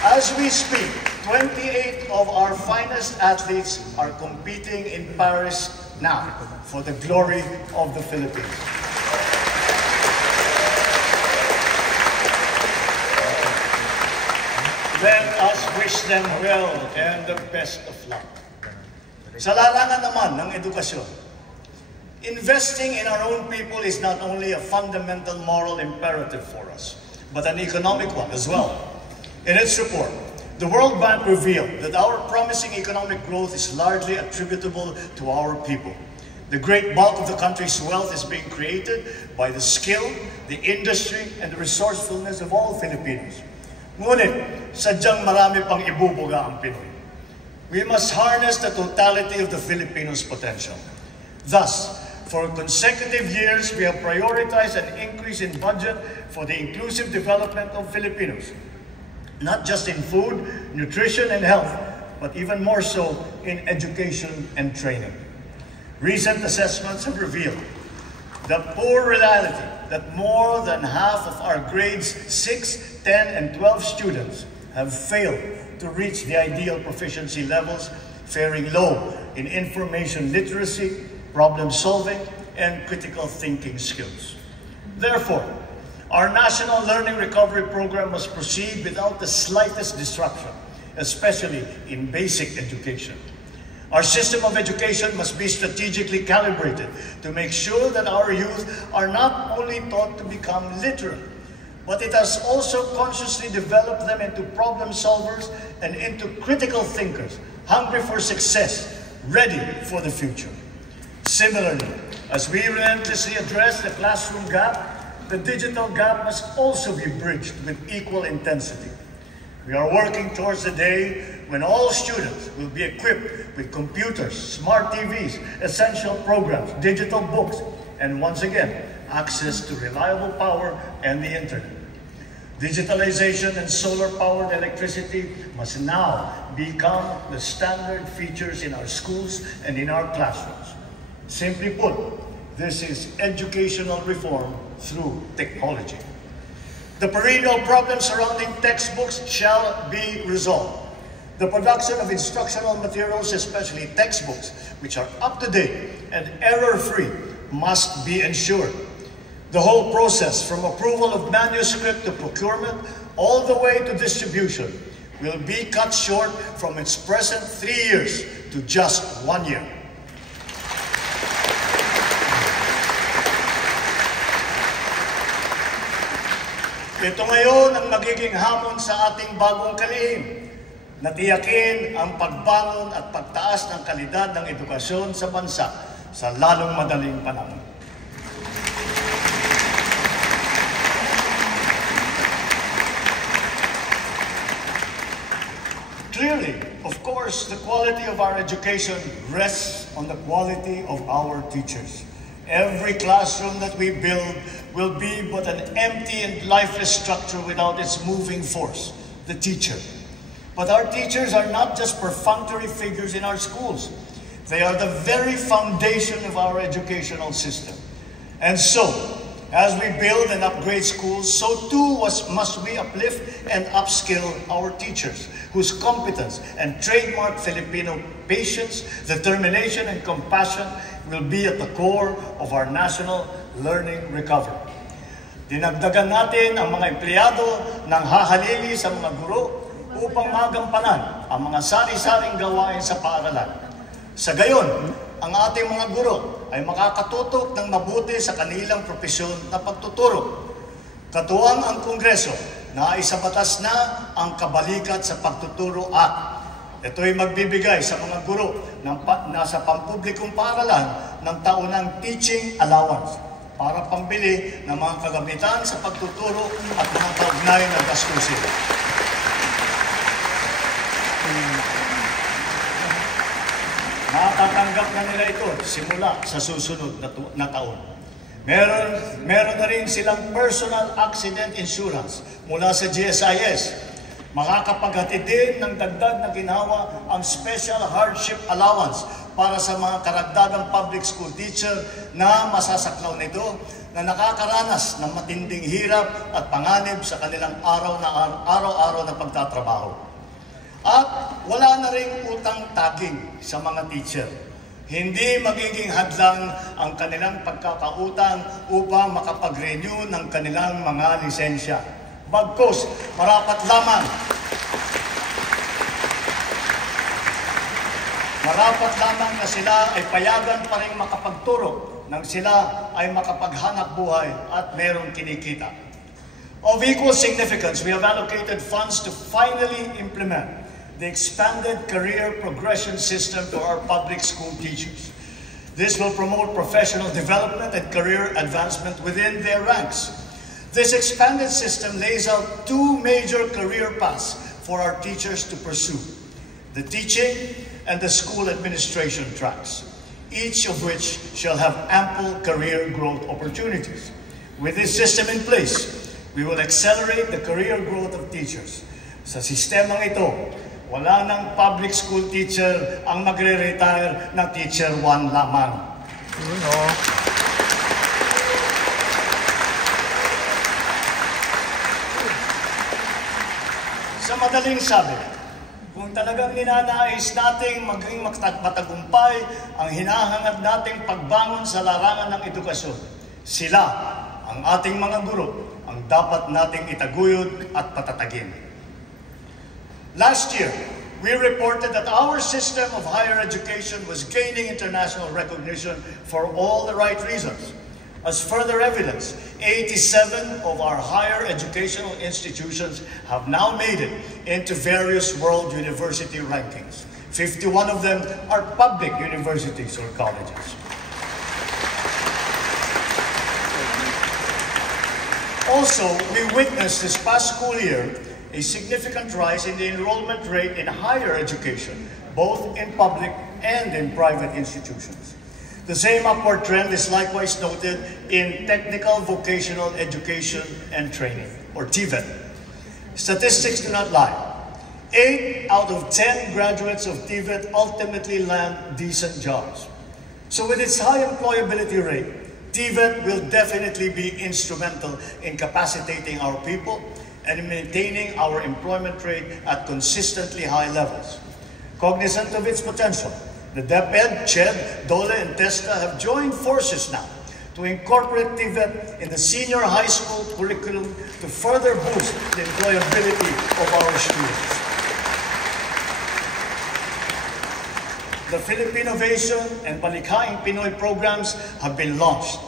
As we speak, 28 of our finest athletes are competing in Paris now for the glory of the Philippines. Let us wish them well and the best of luck. Sa larangan naman ng edukasyon, investing in our own people is not only a fundamental moral imperative for us, but an economic one as well. In its report, the World Bank revealed that our promising economic growth is largely attributable to our people. The great bulk of the country's wealth is being created by the skill, the industry, and the resourcefulness of all Filipinos. Ngunit, sadyang marami pang ibubuga ang Pinoy. We must harness the totality of the Filipinos' potential. Thus, for consecutive years, we have prioritized an increase in budget for the inclusive development of Filipinos, not just in food, nutrition, and health, but even more so in education and training. Recent assessments have revealed the poor reality that more than half of our grades 6, 10, and 12 students have failed to reach the ideal proficiency levels, faring low in information literacy, problem solving, and critical thinking skills. Therefore, our National Learning Recovery Program must proceed without the slightest disruption, especially in basic education. Our system of education must be strategically calibrated to make sure that our youth are not only taught to become literate, but it has also consciously developed them into problem solvers and into critical thinkers, hungry for success, ready for the future. Similarly, as we relentlessly address the classroom gap, the digital gap must also be bridged with equal intensity. We are working towards the day when all students will be equipped with computers, smart TVs, essential programs, digital books, and once again, access to reliable power and the internet. Digitalization and solar-powered electricity must now become the standard features in our schools and in our classrooms. Simply put, this is educational reform through technology. The perennial problems surrounding textbooks shall be resolved. The production of instructional materials, especially textbooks, which are up-to-date and error-free, must be ensured. The whole process, from approval of manuscript to procurement, all the way to distribution, will be cut short from its present 3 years to just 1 year. Ito ngayon ang magiging hamon sa ating bagong kalihim, na tiyakin ang pagbangon at pagtaas ng kalidad ng edukasyon sa bansa sa lalong madaling panahon. Clearly, of course, the quality of our education rests on the quality of our teachers. Every classroom that we build will be but an empty and lifeless structure without its moving force, the teacher. But our teachers are not just perfunctory figures in our schools. They are the very foundation of our educational system. And so, As we build and upgrade schools, so too must we uplift and upskill our teachers, whose competence and trademark Filipino patience, determination, and compassion will be at the core of our national learning recovery. Dinagdagan natin ang mga empleyado ng hahalili sa mga guro upang magampanan ang mga sari-saring gawain sa paaralan. Sa gayon, ang ating mga guro ay makakatutok ng mabuti sa kanilang propesyon na pagtuturo. Katuwang ang Kongreso na isabatas na ang Kabalikat sa Pagtuturo Act. Ito ay magbibigay sa mga guro ng nasa pampublikong paaralan ng taunang teaching allowance para pambili ng mga kagamitan sa pagtuturo at mga kaugnay na gastusin. Matatanggap na nila ito simula sa susunod na taon. Meron na rin silang personal accident insurance mula sa GSIS. Makakapaghatid din ng dagdag na ginawa ang special hardship allowance para sa mga karagdagang public school teacher na masasaklaw nito na nakakaranas ng matinding hirap at panganib sa kanilang araw-araw na pagtatrabaho. At wala na ring utang-taging sa mga teacher. Hindi magiging hadlang ang kanilang pagkakautang upang makapag-renew ng kanilang mga lisensya. Bagkus, marapat lamang na sila ay payagan pa rin makapagturo nang sila ay makapaghanap buhay at merong kinikita. Of equal significance, we have allocated funds to finally implement the expanded career progression system to our public school teachers. This will promote professional development and career advancement within their ranks. This expanded system lays out two major career paths for our teachers to pursue: the teaching and the school administration tracks, each of which shall have ample career growth opportunities. With this system in place, we will accelerate the career growth of teachers. Sa sistemang ito, wala nang public school teacher ang magre-retire na teacher 1 lamang. Sa madaling sabi, kung talagang ninanais nating maging matagumpay ang hinahangad nating pagbangon sa larangan ng edukasyon, sila, ang ating mga guro, ang dapat nating itaguyod at patatagin. Last year, we reported that our system of higher education was gaining international recognition for all the right reasons. As further evidence, 87 of our higher educational institutions have now made it into various world university rankings. 51 of them are public universities or colleges. Also, we witnessed this past school year a significant rise in the enrollment rate in higher education, both in public and in private institutions. The same upward trend is likewise noted in technical vocational education and training, or TVET. Statistics do not lie. 8 out of 10 graduates of TVET ultimately land decent jobs. So with its high employability rate, TVET will definitely be instrumental in capacitating our people and maintaining our employment rate at consistently high levels. Cognizant of its potential, the DepEd, CHED, DOLE, and TESTA have joined forces now to incorporate TVET in the senior high school curriculum to further boost the employability of our students. The Philippinovation and Palikhaing Pinoy programs have been launched,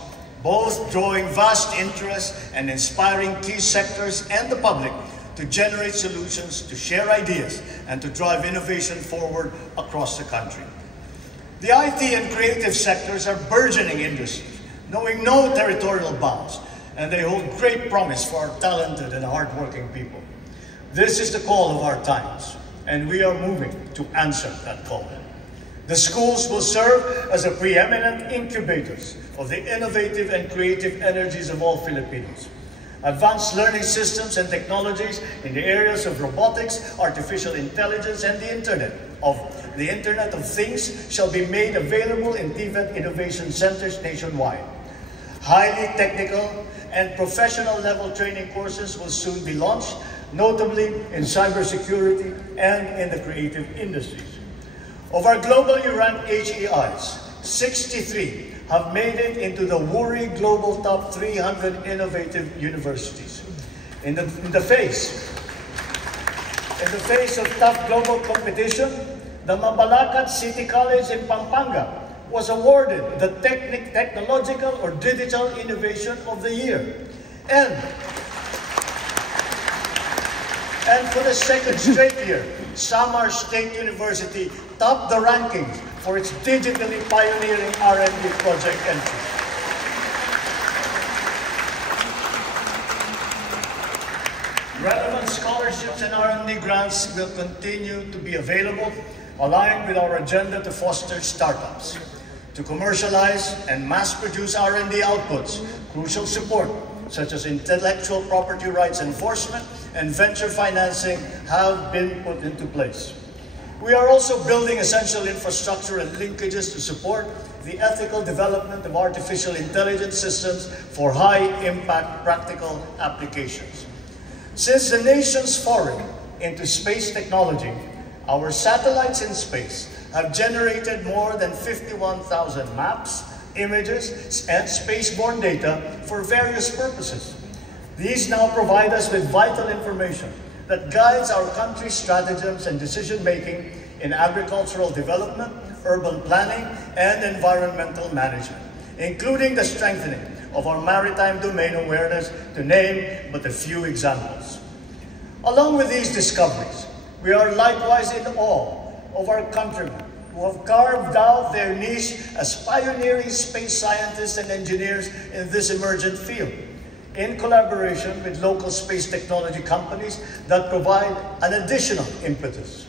both drawing vast interest and inspiring key sectors and the public to generate solutions, to share ideas, and to drive innovation forward across the country. The IT and creative sectors are burgeoning industries, knowing no territorial bounds, and they hold great promise for our talented and hardworking people. This is the call of our times, and we are moving to answer that call. The schools will serve as a preeminent incubators of the innovative and creative energies of all Filipinos. Advanced learning systems and technologies in the areas of robotics, artificial intelligence, and the Internet of Things shall be made available in TVET Innovation Centers nationwide. Highly technical and professional level training courses will soon be launched, notably in cybersecurity and in the creative industries. Of our globally ranked HEIs, 63 have made it into the WURI Global Top 300 Innovative Universities. In the face of tough global competition, the Mabalacat City College in Pampanga was awarded the Technological or Digital Innovation of the Year. And for the second straight year, Samar State University topped the rankings for its digitally pioneering R&D project entry. Relevant scholarships and R&D grants will continue to be available, aligned with our agenda to foster startups. To commercialize and mass-produce R&D outputs, crucial support, such as intellectual property rights enforcement and venture financing, have been put into place. We are also building essential infrastructure and linkages to support the ethical development of artificial intelligence systems for high-impact practical applications. Since the nation's foray into space technology, our satellites in space have generated more than 51,000 maps, images, and spaceborne data for various purposes. These now provide us with vital information that guides our country's stratagems and decision-making in agricultural development, urban planning, and environmental management, including the strengthening of our maritime domain awareness, to name but a few examples. Along with these discoveries, we are likewise in awe of our countrymen who have carved out their niche as pioneering space scientists and engineers in this emergent field, in collaboration with local space technology companies that provide an additional impetus.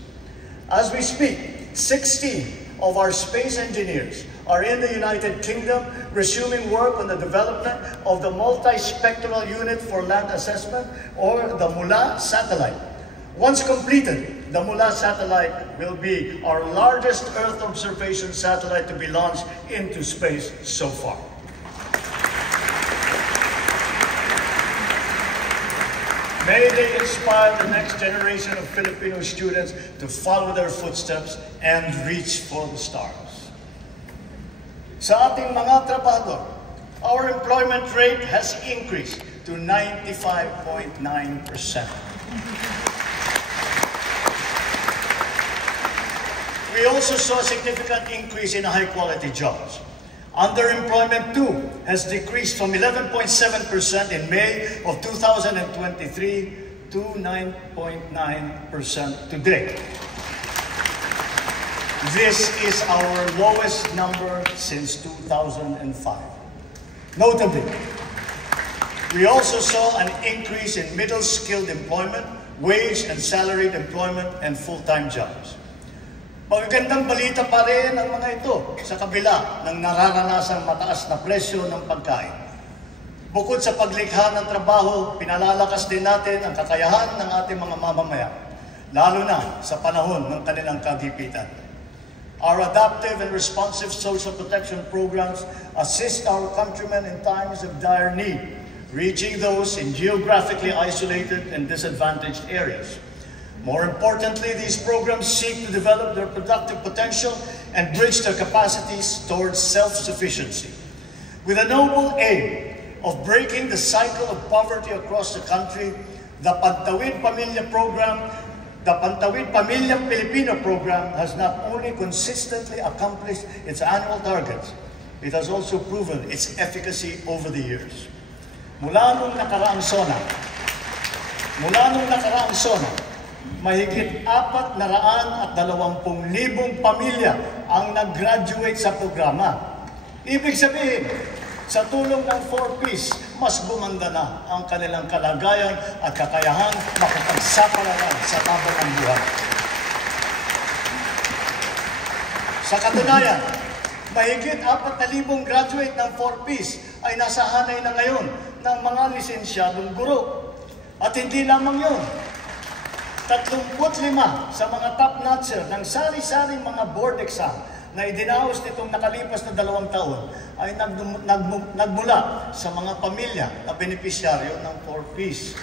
As we speak, 16 of our space engineers are in the United Kingdom, resuming work on the development of the Multispectral Unit for Land Assessment, or the MULA satellite. Once completed, the MULA satellite will be our largest Earth observation satellite to be launched into space so far. May they inspire the next generation of Filipino students to follow their footsteps and reach for the stars. Sa ating mga trabahador, our employment rate has increased to 95.9%. We also saw a significant increase in high-quality jobs. Underemployment, too, has decreased from 11.7% in May of 2023 to 9.9% today. This is our lowest number since 2005. Notably, we also saw an increase in middle-skilled employment, wage and salaried employment, and full-time jobs. Magagandang balita pa rin ang mga ito sa kabila ng nararanasang mataas na presyo ng pagkain. Bukod sa paglikha ng trabaho, pinalalakas din natin ang kakayahan ng ating mga mamamayan, lalo na sa panahon ng kanilang kagipitan. Our adaptive and responsive social protection programs assist our countrymen in times of dire need, reaching those in geographically isolated and disadvantaged areas. More importantly, these programs seek to develop their productive potential and bridge their capacities towards self-sufficiency. With a noble aim of breaking the cycle of poverty across the country, the Pantawid Pamilya Program, the Pantawid Pamilyang Pilipino Program has not only consistently accomplished its annual targets, it has also proven its efficacy over the years. Mula nung nakaraang SONA, mahigit 420,000 pamilya ang nag-graduate sa programa. Ibig sabihin, sa tulong ng 4Ps, mas gumanda na ang kanilang kalagayan at kakayahan makipagsapalaran sa tabang ng buhay. Sa katunayan, mahigit 4,000 graduate ng 4Ps ay nasa hanay na ngayon ng mga lisensyadong guro. At hindi lamang yun, 35 sa mga top notcher ng sari-saring mga board exam na idinaos nitong nakalipas na 2 taon ay nagmula sa mga pamilya na benepisyaryo ng 4Ps.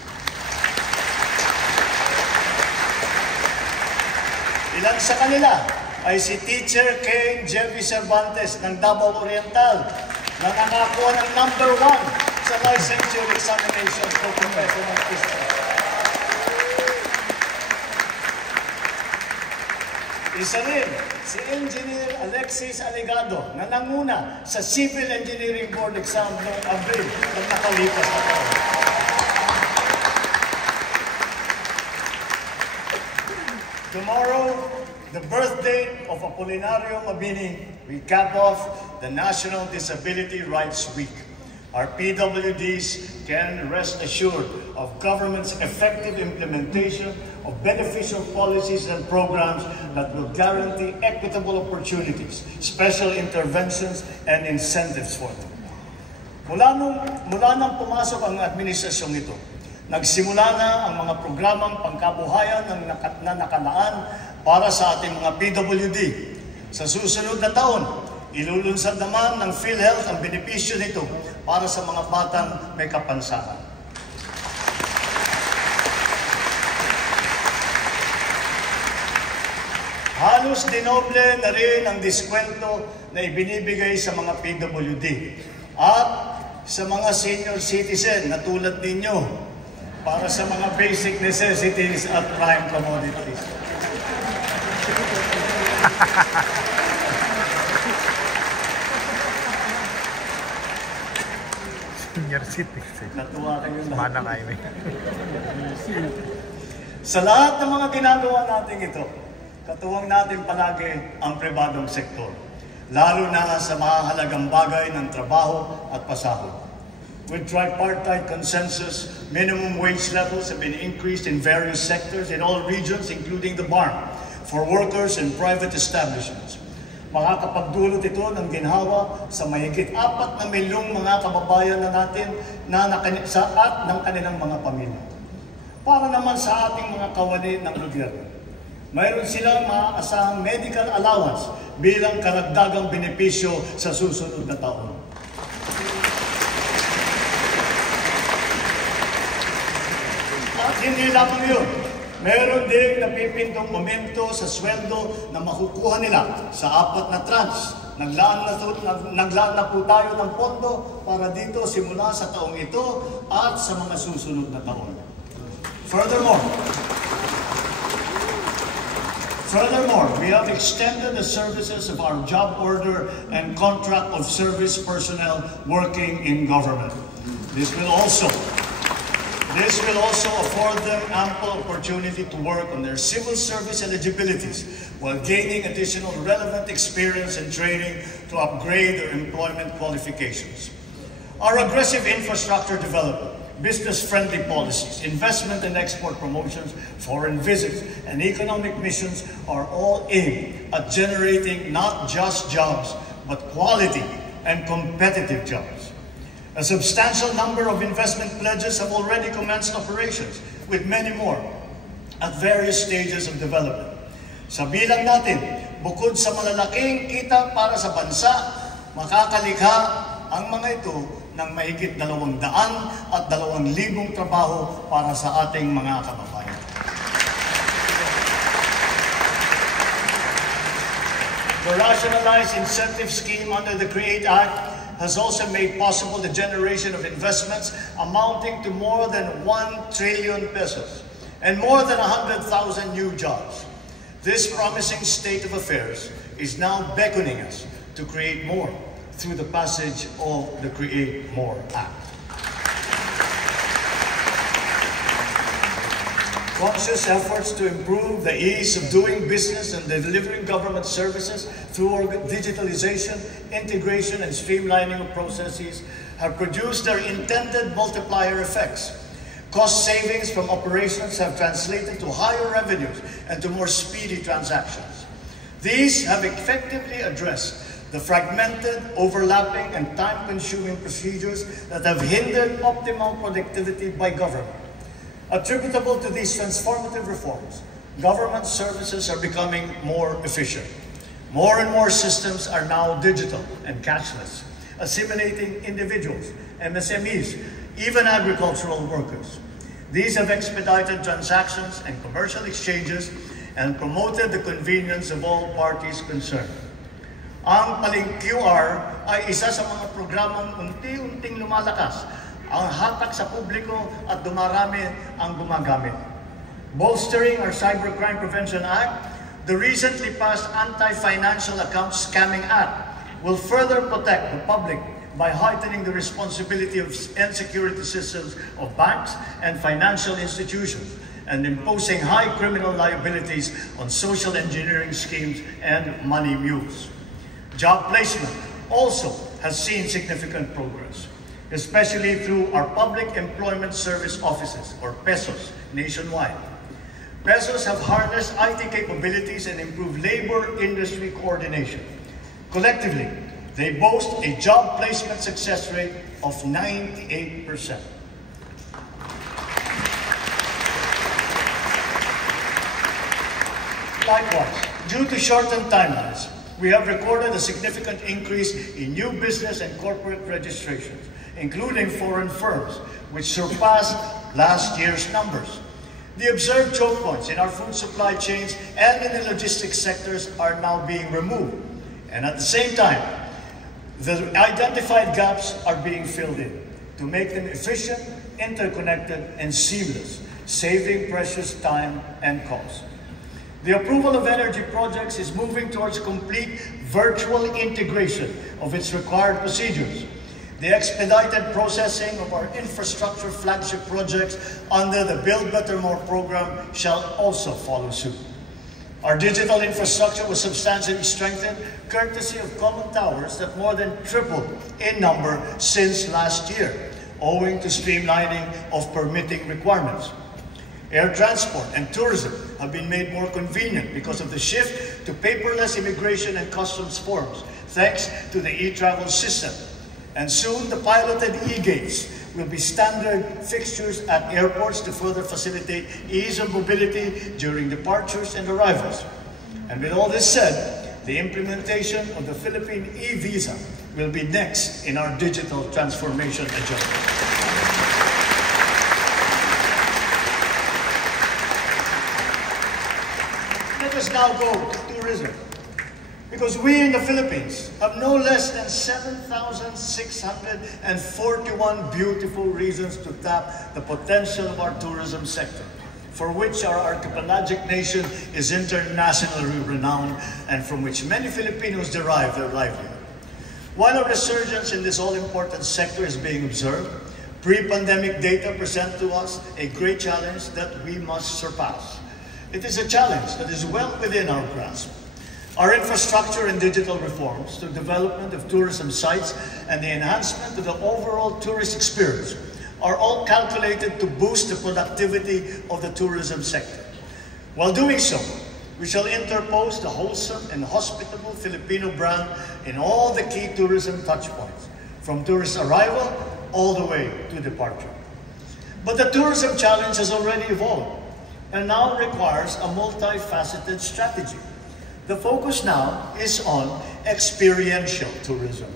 Ilan sa kanila ay si Teacher Kay Jeffy Cervantes ng Davao Oriental na nakakuha ng number 1 sa licensure examination for professional history. Isa rin, si Engineer Alexis Aligado na nanguna sa Civil Engineering Board exam noong Abril ng nakalipas na taon. Tomorrow, the birthday of Apolinario Mabini, we cap off the National Disability Rights Week. Our PWDs can rest assured of government's effective implementation of beneficial policies and programs that will guarantee equitable opportunities, special interventions, and incentives for them. Mula nang pumasok ang administrasyong ito, nagsimula na ang mga programang pangkabuhayan na nakalaan para sa ating mga PWD. Sa susunod na taon, ilulunsad naman ng PhilHealth ang benepisyo nito para sa mga batang may kapansanan. Halos dinoble na rin ang diskwento na ibinibigay sa mga PWD at sa mga senior citizen na tulad ninyo para sa mga basic necessities at prime commodities. Senior citizen. Natuwa kayo na. Mana kayo eh. Sa lahat ng mga ginagawa natin ito, katuwang natin palagi ang pribadong sektor, lalo na sa mahalagang bagay ng trabaho at pasahod. With tripartite consensus, minimum wage levels have been increased in various sectors in all regions, including the BARM, for workers and private establishments. Makakapagdulot ito ng ginhawa sa mahigit 4 na milyong mga kababayan na natin at ng kanilang mga pamilya. Para naman sa ating mga kawani ng gobyerno, mayroon silang maaasahang medical allowance bilang karagdagang benepisyo sa susunod na taon. At hindi lamang yun, meron ding napipintong momento sa sweldo na makukuha nila sa 4 na tranche. Naglaan na po tayo ng pondo para dito simula sa taong ito at sa mga susunod na taon. Furthermore, we have extended the services of our job order and contract of service personnel working in government. This will also afford them ample opportunity to work on their civil service eligibilities while gaining additional relevant experience and training to upgrade their employment qualifications. Our aggressive infrastructure development, business-friendly policies, investment and export promotions, foreign visits, and economic missions are all aimed at generating not just jobs, but quality and competitive jobs. A substantial number of investment pledges have already commenced operations, with many more at various stages of development. Sa bilang natin, bukod sa malalaking kita para sa bansa, makakalikha ang mga ito ng mahigit 200 at 2,000 trabaho para sa ating mga kababayan. The rationalized incentive scheme under the CREATE Act has also made possible the generation of investments amounting to more than 1 trillion pesos and more than 100,000 new jobs. This promising state of affairs is now beckoning us to create more through the passage of the Create More Act. Conscious efforts to improve the ease of doing business and delivering government services through digitalization, integration, and streamlining of processes have produced their intended multiplier effects. Cost savings from operations have translated to higher revenues and to more speedy transactions. These have effectively addressed the fragmented, overlapping, and time-consuming procedures that have hindered optimal productivity by government. Attributable to these transformative reforms, government services are becoming more efficient. More and more systems are now digital and cashless, assimilating individuals, MSMEs, even agricultural workers. These have expedited transactions and commercial exchanges and promoted the convenience of all parties concerned. Ang Paling QR ay isa sa mga programang unti-unting lumalakas, ang hatak sa publiko at dumarami ang gumagamit. Bolstering our Cybercrime Prevention Act, the recently passed Anti-Financial Account Scamming Act will further protect the public by heightening the responsibility and security systems of banks and financial institutions and imposing high criminal liabilities on social engineering schemes and money mules. Job placement also has seen significant progress, especially through our Public Employment Service Offices, or PESOs, nationwide. PESOs have harnessed IT capabilities and improved labor industry coordination. Collectively, they boast a job placement success rate of 98%. Likewise, due to shortened timelines, we have recorded a significant increase in new business and corporate registrations, including foreign firms, which surpassed last year's numbers. The observed choke points in our food supply chains and in the logistics sectors are now being removed. And at the same time, the identified gaps are being filled in to make them efficient, interconnected, and seamless, saving precious time and cost. The approval of energy projects is moving towards complete virtual integration of its required procedures. The expedited processing of our infrastructure flagship projects under the Build Better More program shall also follow suit. Our digital infrastructure was substantially strengthened courtesy of common towers that more than tripled in number since last year, owing to streamlining of permitting requirements. Air transport and tourism have been made more convenient because of the shift to paperless immigration and customs forms, thanks to the e-travel system. And soon, the piloted e-gates will be standard fixtures at airports to further facilitate ease of mobility during departures and arrivals. And with all this said, the implementation of the Philippine e-visa will be next in our digital transformation agenda. Let us now go to tourism, because we in the Philippines have no less than 7,641 beautiful reasons to tap the potential of our tourism sector, for which our archipelagic nation is internationally renowned and from which many Filipinos derive their livelihood. While a resurgence in this all-important sector is being observed, pre-pandemic data present to us a great challenge that we must surpass. It is a challenge that is well within our grasp. Our infrastructure and digital reforms, the development of tourism sites, and the enhancement of the overall tourist experience are all calculated to boost the productivity of the tourism sector. While doing so, we shall interpose the wholesome and hospitable Filipino brand in all the key tourism touchpoints, from tourist arrival all the way to departure. But the tourism challenge has already evolved and now requires a multifaceted strategy. The focus now is on experiential tourism.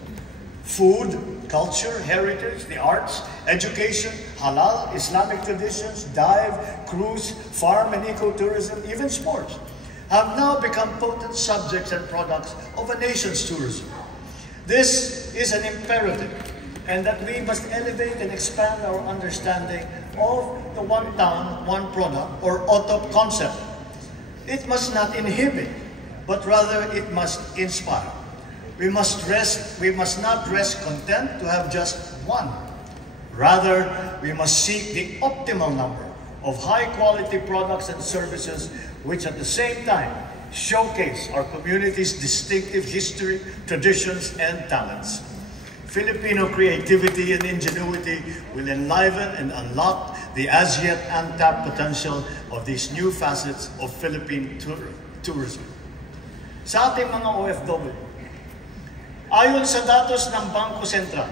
Food, culture, heritage, the arts, education, halal, Islamic traditions, dive, cruise, farm and ecotourism, even sports, have now become potent subjects and products of a nation's tourism. This is an imperative, and that we must elevate and expand our understanding of the one town, one product, or OTOP concept. It must not inhibit, but rather it must inspire. We must not rest content to have just one. Rather, we must seek the optimal number of high-quality products and services which at the same time showcase our community's distinctive history, traditions, and talents. Filipino creativity and ingenuity will enliven and unlock the as-yet untapped potential of these new facets of Philippine tourism. Sa ating mga OFW, ayon sa datos ng Bangko Sentral,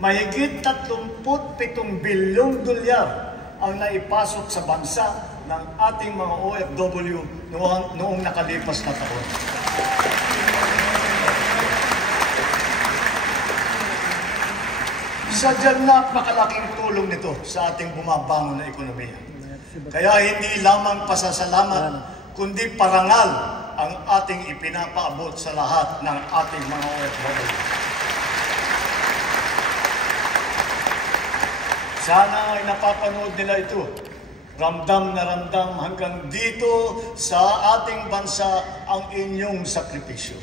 mahigit 37 bilyong dolyar ang naipasok sa bansa ng ating mga OFW noong nakalipas na taon. Sadyang napakalaking tulong nito sa ating bumabangon na ekonomiya. Kaya hindi lamang pasasalamat, kundi parangal ang ating ipinapaabot sa lahat ng ating mga OFW. Sana ay napapanood nila ito. Ramdam na ramdam hanggang dito sa ating bansa ang inyong sakripisyo.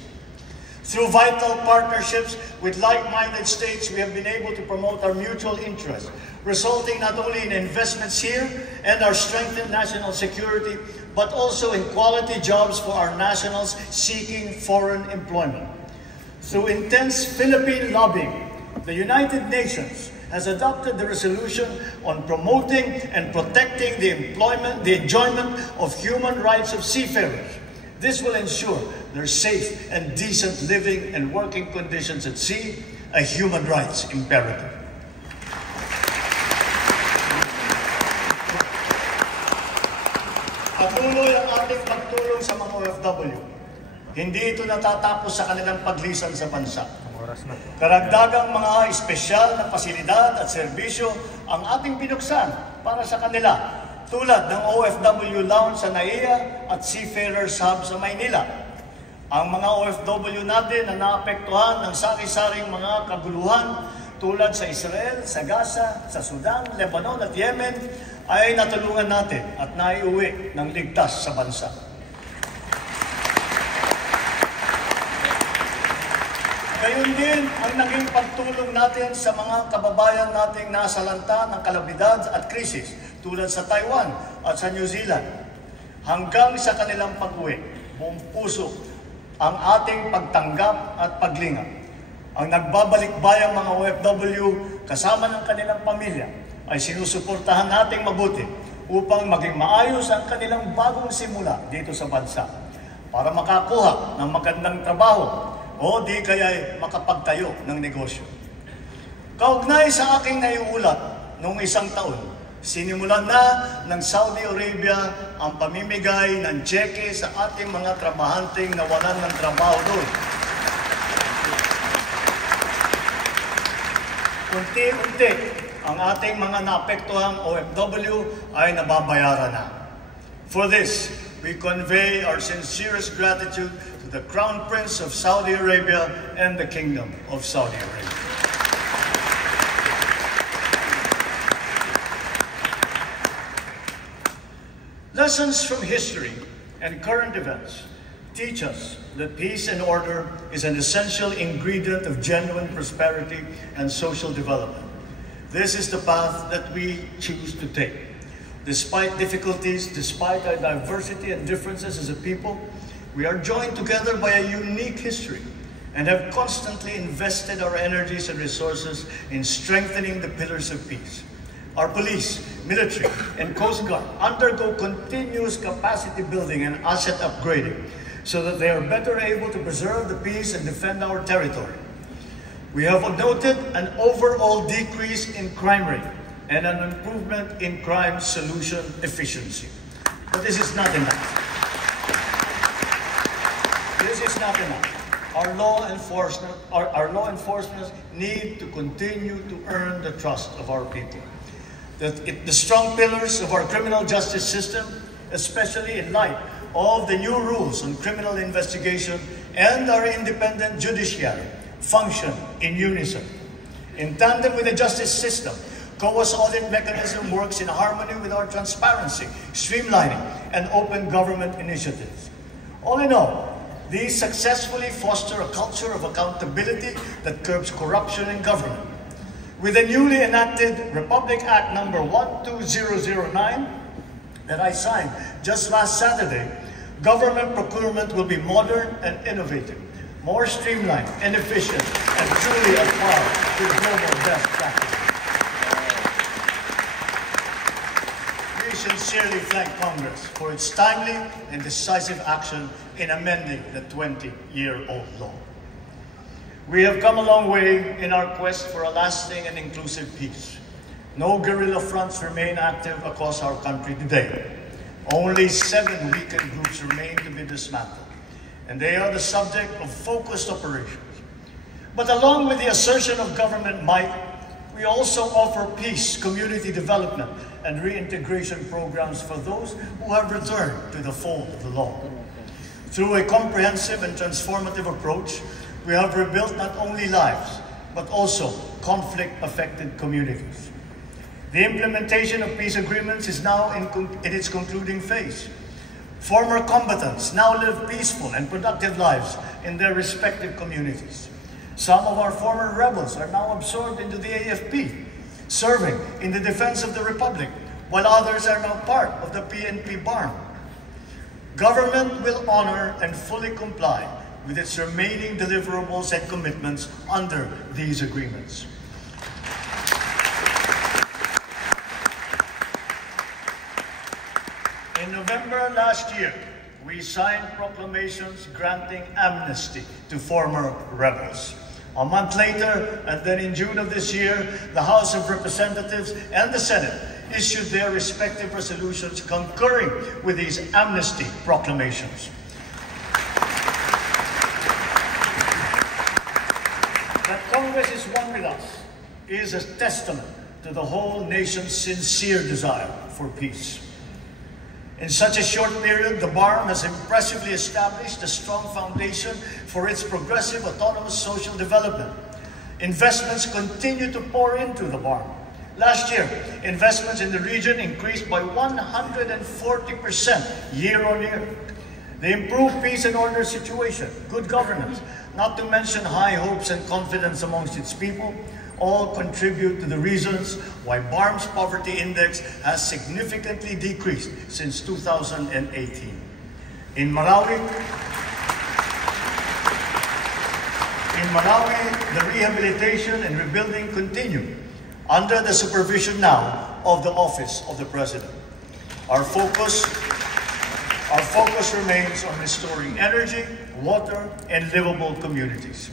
Through vital partnerships with like-minded states, we have been able to promote our mutual interests, resulting not only in investments here and our strengthened national security, but also in quality jobs for our nationals seeking foreign employment. Through intense Philippine lobbying, the United Nations has adopted the resolution on promoting and protecting the enjoyment of human rights of seafarers. This will ensure their safe and decent living and working conditions at sea, a human rights imperative. Patuloy ang ating pagtulong sa mga OFW. Hindi ito natatapos sa kanilang paglisan sa bansa. Karagdagang mga espesyal na pasilidad at serbisyo ang ating binuksan para sa kanila, tulad ng OFW Lounge sa NAIA at Seafarers Hub sa Maynila. Ang mga OFW natin na naapektuhan ng sari-saring mga kaguluhan tulad sa Israel, sa Gaza, sa Sudan, Lebanon at Yemen ay natulungan natin at naiuwi ng ligtas sa bansa. Gayun din ang naging pagtulong natin sa mga kababayan nating nasalanta ng kalabidad at krisis tulad sa Taiwan at sa New Zealand. Hanggang sa kanilang pag-uwi, buong puso ang ating pagtanggap at paglingap. Ang nagbabalik-bayang mga OFW kasama ng kanilang pamilya ay sinusuportahan nating mabuti upang maging maayos ang kanilang bagong simula dito sa bansa para makakuha ng magandang trabaho o di kaya'y makapagtayo ng negosyo. Kaugnay sa aking naiulat noong isang taon, sinimulan na ng Saudi Arabia ang pamimigay ng cheque sa ating mga trabahanteng nawalan ng trabaho doon. Unti-unti, ang ating mga naapektuhang OFW ay nababayaran na. For this, we convey our sincerest gratitude to the Crown Prince of Saudi Arabia and the Kingdom of Saudi Arabia. Lessons from history and current events teach us that peace and order is an essential ingredient of genuine prosperity and social development. This is the path that we choose to take. Despite difficulties, despite our diversity and differences as a people, we are joined together by a unique history and have constantly invested our energies and resources in strengthening the pillars of peace. Our police, military, and Coast Guard undergo continuous capacity building and asset upgrading so that they are better able to preserve the peace and defend our territory. We have noted an overall decrease in crime rate and an improvement in crime solution efficiency. But this is not enough. This is not enough. Our law enforcement need to continue to earn the trust of our people. The strong pillars of our criminal justice system, especially in light of the new rules on criminal investigation and our independent judiciary, function in unison. In tandem with the justice system, COA's audit mechanism works in harmony with our transparency, streamlining, and open government initiatives. All in all, these successfully foster a culture of accountability that curbs corruption in government. With the newly enacted Republic Act number 12009 that I signed just last Saturday, government procurement will be modern and innovative, more streamlined and efficient, and truly at par with global best practices. We sincerely thank Congress for its timely and decisive action in amending the 20-year-old law. We have come a long way in our quest for a lasting and inclusive peace. No guerrilla fronts remain active across our country today. Only 7 weakened groups remain to be dismantled. and they are the subject of focused operations. But along with the assertion of government might, we also offer peace, community development, and reintegration programs for those who have returned to the fold of the law. Through a comprehensive and transformative approach, we have rebuilt not only lives, but also conflict-affected communities. The implementation of peace agreements is now in its concluding phase. Former combatants now live peaceful and productive lives in their respective communities. Some of our former rebels are now absorbed into the AFP, serving in the defense of the Republic, while others are now part of the PNP BARM. Government will honor and fully comply with its remaining deliverables and commitments under these agreements. In November last year, we signed proclamations granting amnesty to former rebels. A month later, and then in June of this year, the House of Representatives and the Senate issued their respective resolutions concurring with these amnesty proclamations. That Congress is one with us is a testament to the whole nation's sincere desire for peace. In such a short period, the BARM has impressively established a strong foundation for its progressive autonomous social development. Investments continue to pour into the BARM. Last year, investments in the region increased by 140% year-on-year. The improved peace and order situation, good governance, not to mention high hopes and confidence amongst its people, all contribute to the reasons why BARM's poverty index has significantly decreased since 2018. In Marawi, the rehabilitation and rebuilding continue under the supervision now of the Office of the President. Our focus remains on restoring energy, water, and livable communities.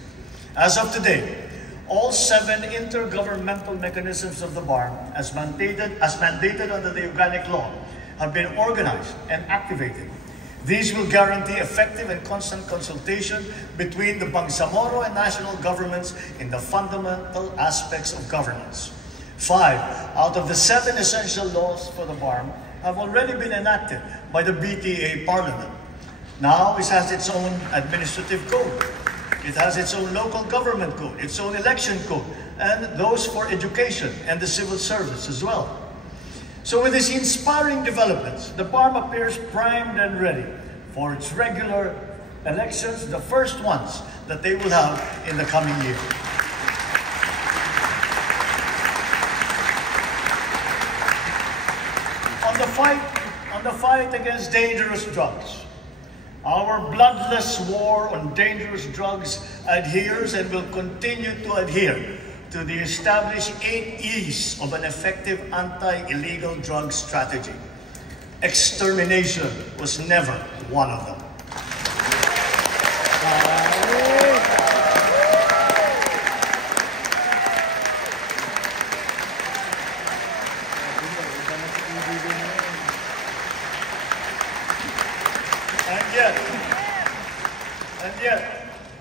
As of today, all 7 intergovernmental mechanisms of the BARM, as mandated under the organic law, have been organized and activated. These will guarantee effective and constant consultation between the Bangsamoro and national governments in the fundamental aspects of governance. 5 out of the 7 essential laws for the BARM have already been enacted by the BTA Parliament. Now it has its own administrative code. It has its own local government code, its own election code, and those for education and the civil service as well. So with these inspiring developments, the BARM appears primed and ready for its regular elections, the first ones that they will have in the coming year. On the fight against dangerous drugs, our bloodless war on dangerous drugs adheres and will continue to adhere to the established 8 E's of an effective anti-illegal drug strategy. Extermination was never one of them. And yet,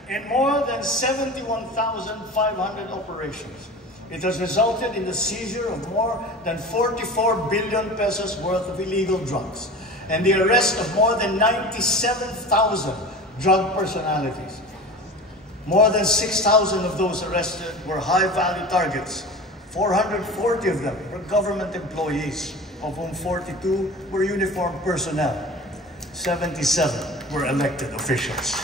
in more than 71,500 operations, it has resulted in the seizure of more than 44 billion pesos worth of illegal drugs and the arrest of more than 97,000 drug personalities. More than 6,000 of those arrested were high-value targets. 440 of them were government employees, of whom 42 were uniformed personnel. 77 were elected officials.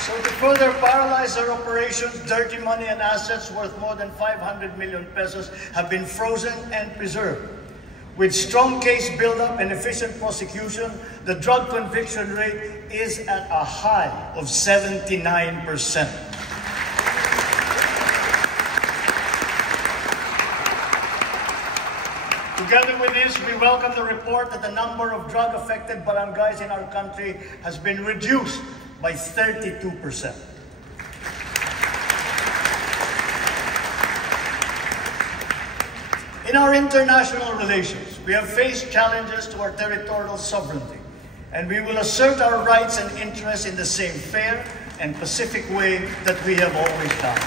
So to further paralyze our operations, dirty money and assets worth more than 500 million pesos have been frozen and preserved. With strong case buildup and efficient prosecution, the drug conviction rate is at a high of 79%. Together with this, we welcome the report that the number of drug-affected barangays in our country has been reduced by 32%. In our international relations, we have faced challenges to our territorial sovereignty, and we will assert our rights and interests in the same fair and pacific way that we have always done.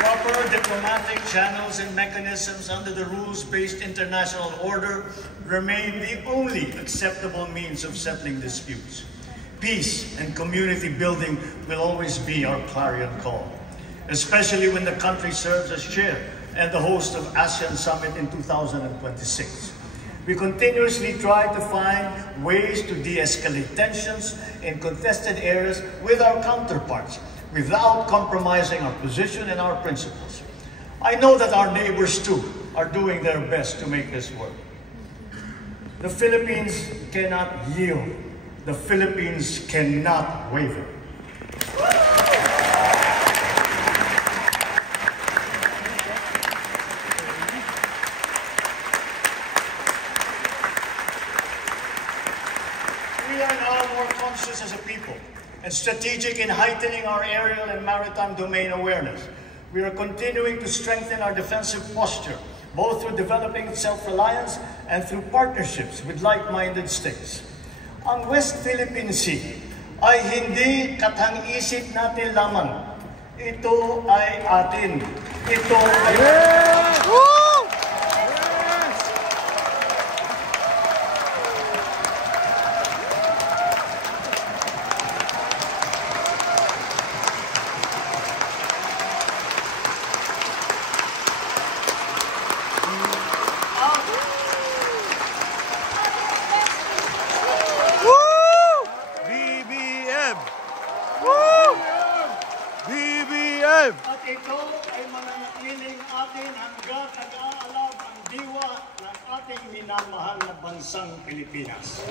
Proper diplomatic channels and mechanisms under the rules-based international order remain the only acceptable means of settling disputes. Peace and community building will always be our clarion call, especially when the country serves as chair and the host of ASEAN Summit in 2026. We continuously try to find ways to de-escalate tensions in contested areas with our counterparts without compromising our position and our principles. I know that our neighbors too are doing their best to make this work. The Philippines cannot yield. The Philippines cannot waver. We are now more conscious as a people and strategic in heightening our aerial and maritime domain awareness. We are continuing to strengthen our defensive posture, both through developing self-reliance and through partnerships with like-minded states. Ang West Philippine Sea ay hindi katang-isip natin lamang. Ito ay atin. Ito ay... At ito ay mananatiling atin hanggang nag-aalab ang diwa ng ating minamahal na bansang Pilipinas.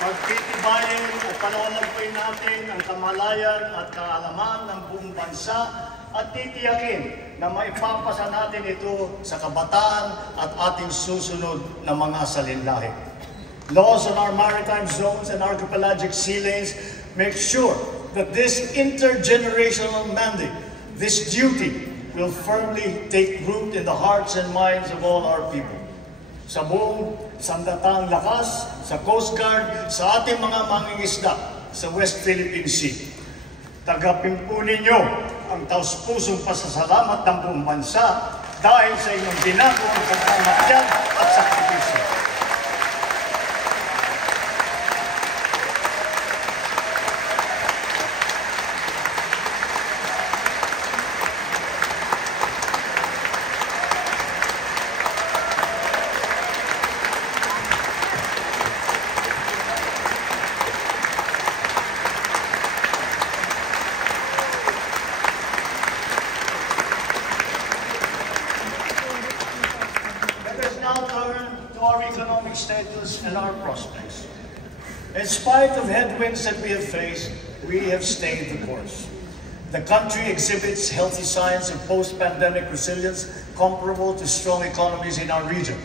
Pagtitibayin at panonagpay natin ang kamalayan at kaalaman ng buong bansa at titiyakin na maipapasa natin ito sa kabataan at ating susunod na mga salinlahi. Laws on our maritime zones and archipelagic sea lanes make sure that this intergenerational mandate, this duty, will firmly take root in the hearts and minds of all our people. Sa buong sandatang lakas, sa Coast Guard, sa ating mga mangingisda sa West Philippine Sea. Tagapin po ninyo ang taus-pusong pasasalamat ng buong bansa dahil sa inyong ginagawang pagmamatyag at sakripisyo. Now turn to our economic status and our prospects. In spite of headwinds that we have faced, we have stayed the course. The country exhibits healthy signs of post-pandemic resilience comparable to strong economies in our region.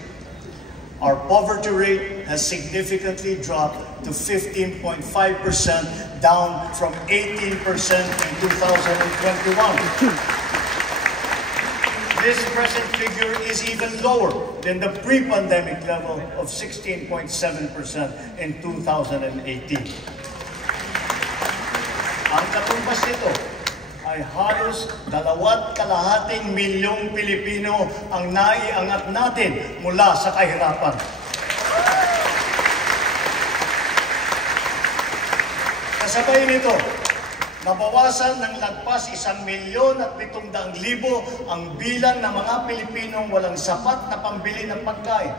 Our poverty rate has significantly dropped to 15.5%, down from 18% in 2021. This present figure is even lower than the pre-pandemic level of 16.7% in 2018. Ang katumbas nito ay halos 2.5 milyong Pilipino ang naiangat natin mula sa kahirapan. Kasabay nito, nabawasan ng lagpas 1,700,000 ang bilang ng mga Pilipinong walang sapat na pambili ng pagkain.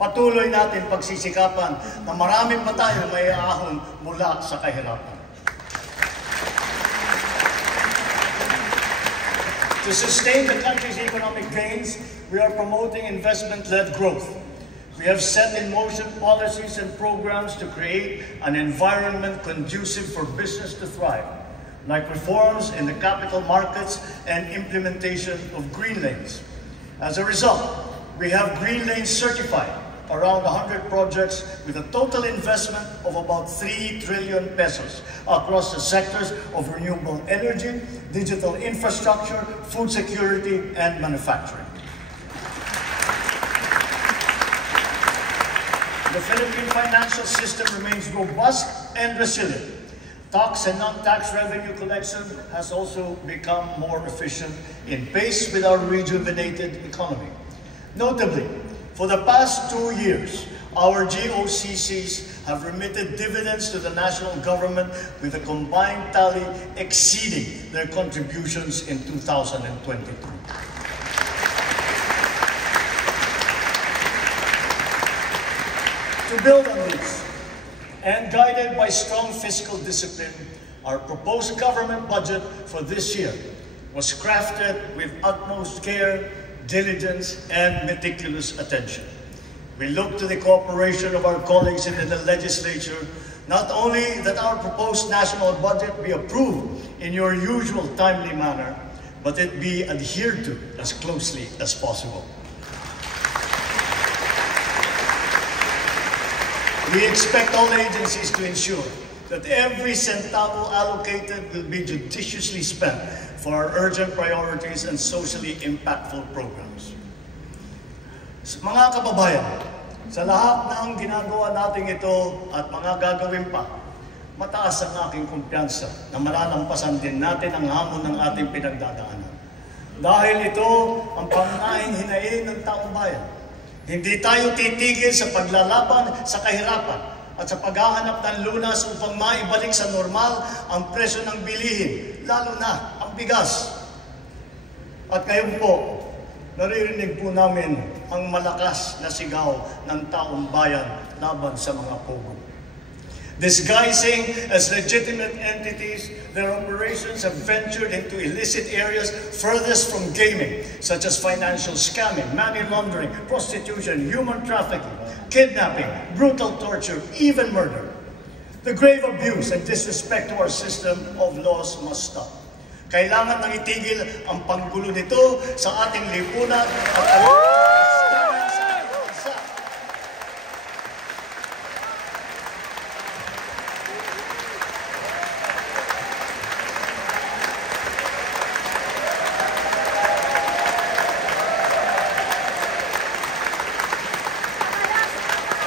Patuloy natin pagsisikapan na marami pa tayong maiahon mula sa kahirapan. To sustain the country's economic gains, we are promoting investment-led growth. We have set in motion policies and programs to create an environment conducive for business to thrive. like reforms in the capital markets and implementation of green lanes. As a result, we have green lanes certified, around 100 projects with a total investment of about 3 trillion pesos across the sectors of renewable energy, digital infrastructure, food security, and manufacturing. The Philippine financial system remains robust and resilient. Tax and non-tax revenue collection has also become more efficient in pace with our rejuvenated economy. Notably, for the past 2 years, our GOCCs have remitted dividends to the national government with a combined tally exceeding their contributions in 2022. To build on this, and guided by strong fiscal discipline, our proposed government budget for this year was crafted with utmost care, diligence, and meticulous attention. We look to the cooperation of our colleagues in the legislature, not only that our proposed national budget be approved in your usual timely manner, but it be adhered to as closely as possible. We expect all agencies to ensure that every centavo allocated will be judiciously spent for our urgent priorities and socially impactful programs. Mga kababayan, sa lahat ng ginagawa natin ito at mga gagawin pa, mataas ang aking kumpiyansa na malalampasan din natin ang hamon ng ating pinagdadaanan. Dahil ito ang pangunahing hinaing ng taong bayan. Hindi tayo titigil sa paglalaban sa kahirapan at sa paghahanap ng lunas upang maibalik sa normal ang presyo ng bilihin, lalo na ang bigas. At ngayon po, naririnig po namin ang malakas na sigaw ng taong bayan laban sa mga pogo. Disguising as legitimate entities, their operations have ventured into illicit areas furthest from gaming, such as financial scamming, money laundering, prostitution, human trafficking, kidnapping, brutal torture, even murder. The grave abuse and disrespect to our system of laws must stop. Kailangan nang itigil ang panggulo nito sa ating lipunan at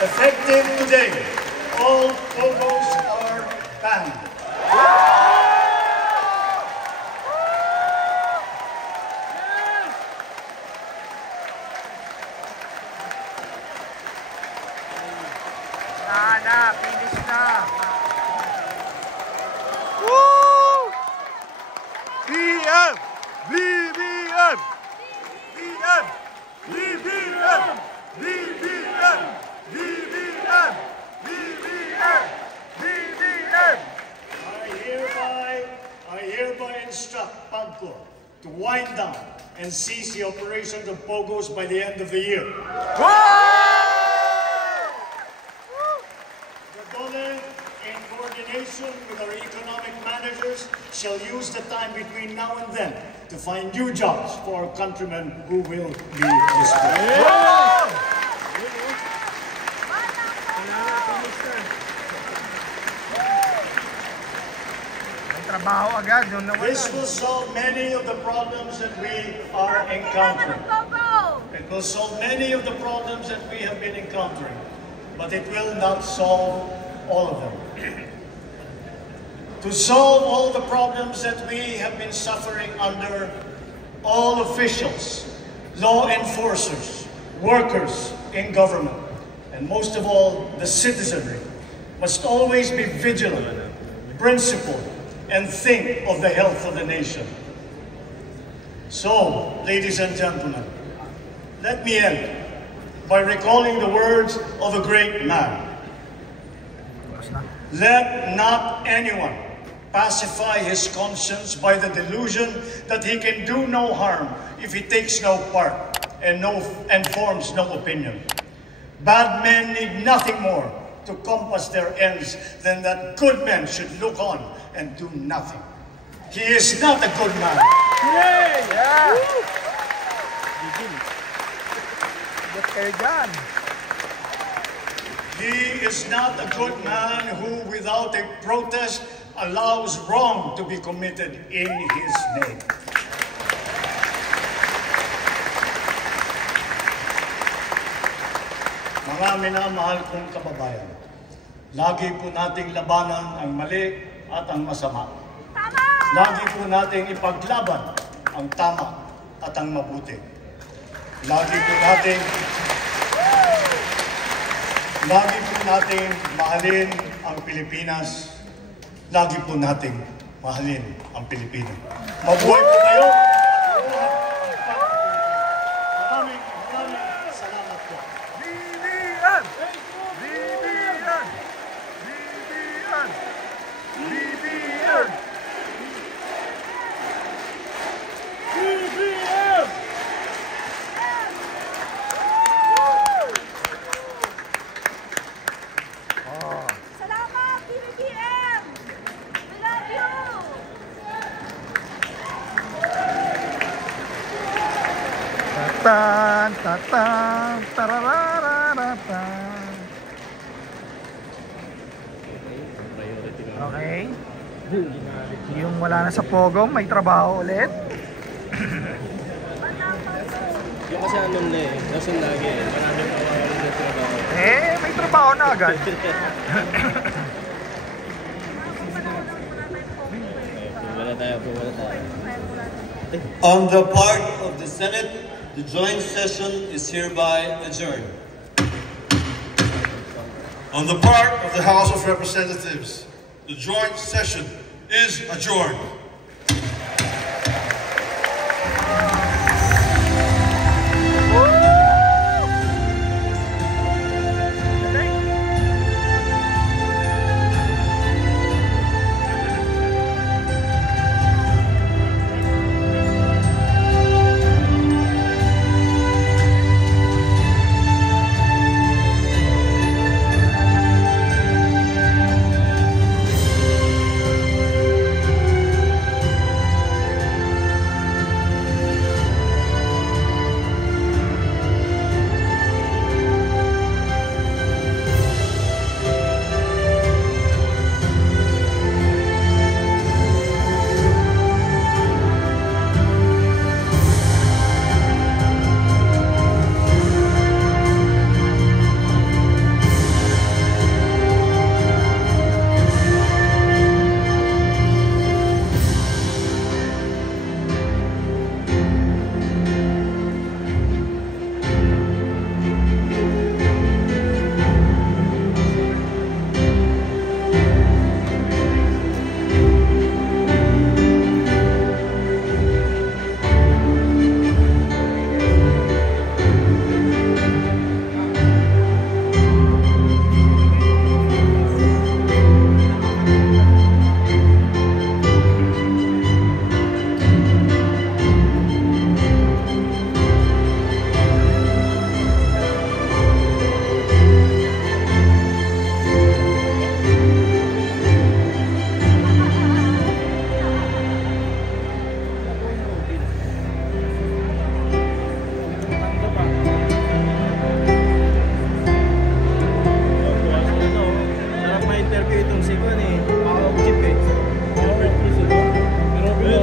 effective today, all pogos are banned. Finish na. Woo! BM! BBM! BM! BBM! BBM! BBM! BBM! BBM! I hereby instruct PAGCOR to wind down and cease the operations of POGOs by the end of the year. The DOLE, in coordination with our economic managers, shall use the time between now and then to find new jobs for our countrymen who will be displaced. This will solve many of the problems that we are encountering. It will solve many of the problems that we have been encountering, but it will not solve all of them. To solve all the problems that we have been suffering under, all officials, law enforcers, workers in government, and most of all, the citizenry, must always be vigilant, principled, and think of the health of the nation. So, ladies and gentlemen, let me end by recalling the words of a great man. Let not anyone pacify his conscience by the delusion that he can do no harm if he takes no part and forms no opinion. Bad men need nothing more to compass their ends than that good men should look on and do nothing. He is not a good man. Yeah! Ba't kayo dyan? He is not a good man who, without a protest, allows wrong to be committed in his name. Mga minamahal kong kababayan, lagi po nating labanan ang mali at ang masama. Lagi po nating ipaglaban ang tama at ang mabuti. Lagi po nating mahalin ang Pilipinas. Lagi po nating mahalin ang Pilipinas. Mabuhay po kayo! Maraming salamat po. BBM! BBM! BBM! BBM! BBM! Salamat, BBM! We love you! Tatan, tatan, tararararatan. Okay. Yung wala na sa Pogong, may trabaho ulit. Yung kasi anon na eh, nasun lagi eh, maraming kawalan ng trabaho. May trabaho na agad. Wala tayo. On the part of the Senate, the joint session is hereby adjourned. On the part of the House of Representatives, the joint session is adjourned. Sarap ma-interview itong si Juan eh. Chip eh. Robert Cruz eh. Pero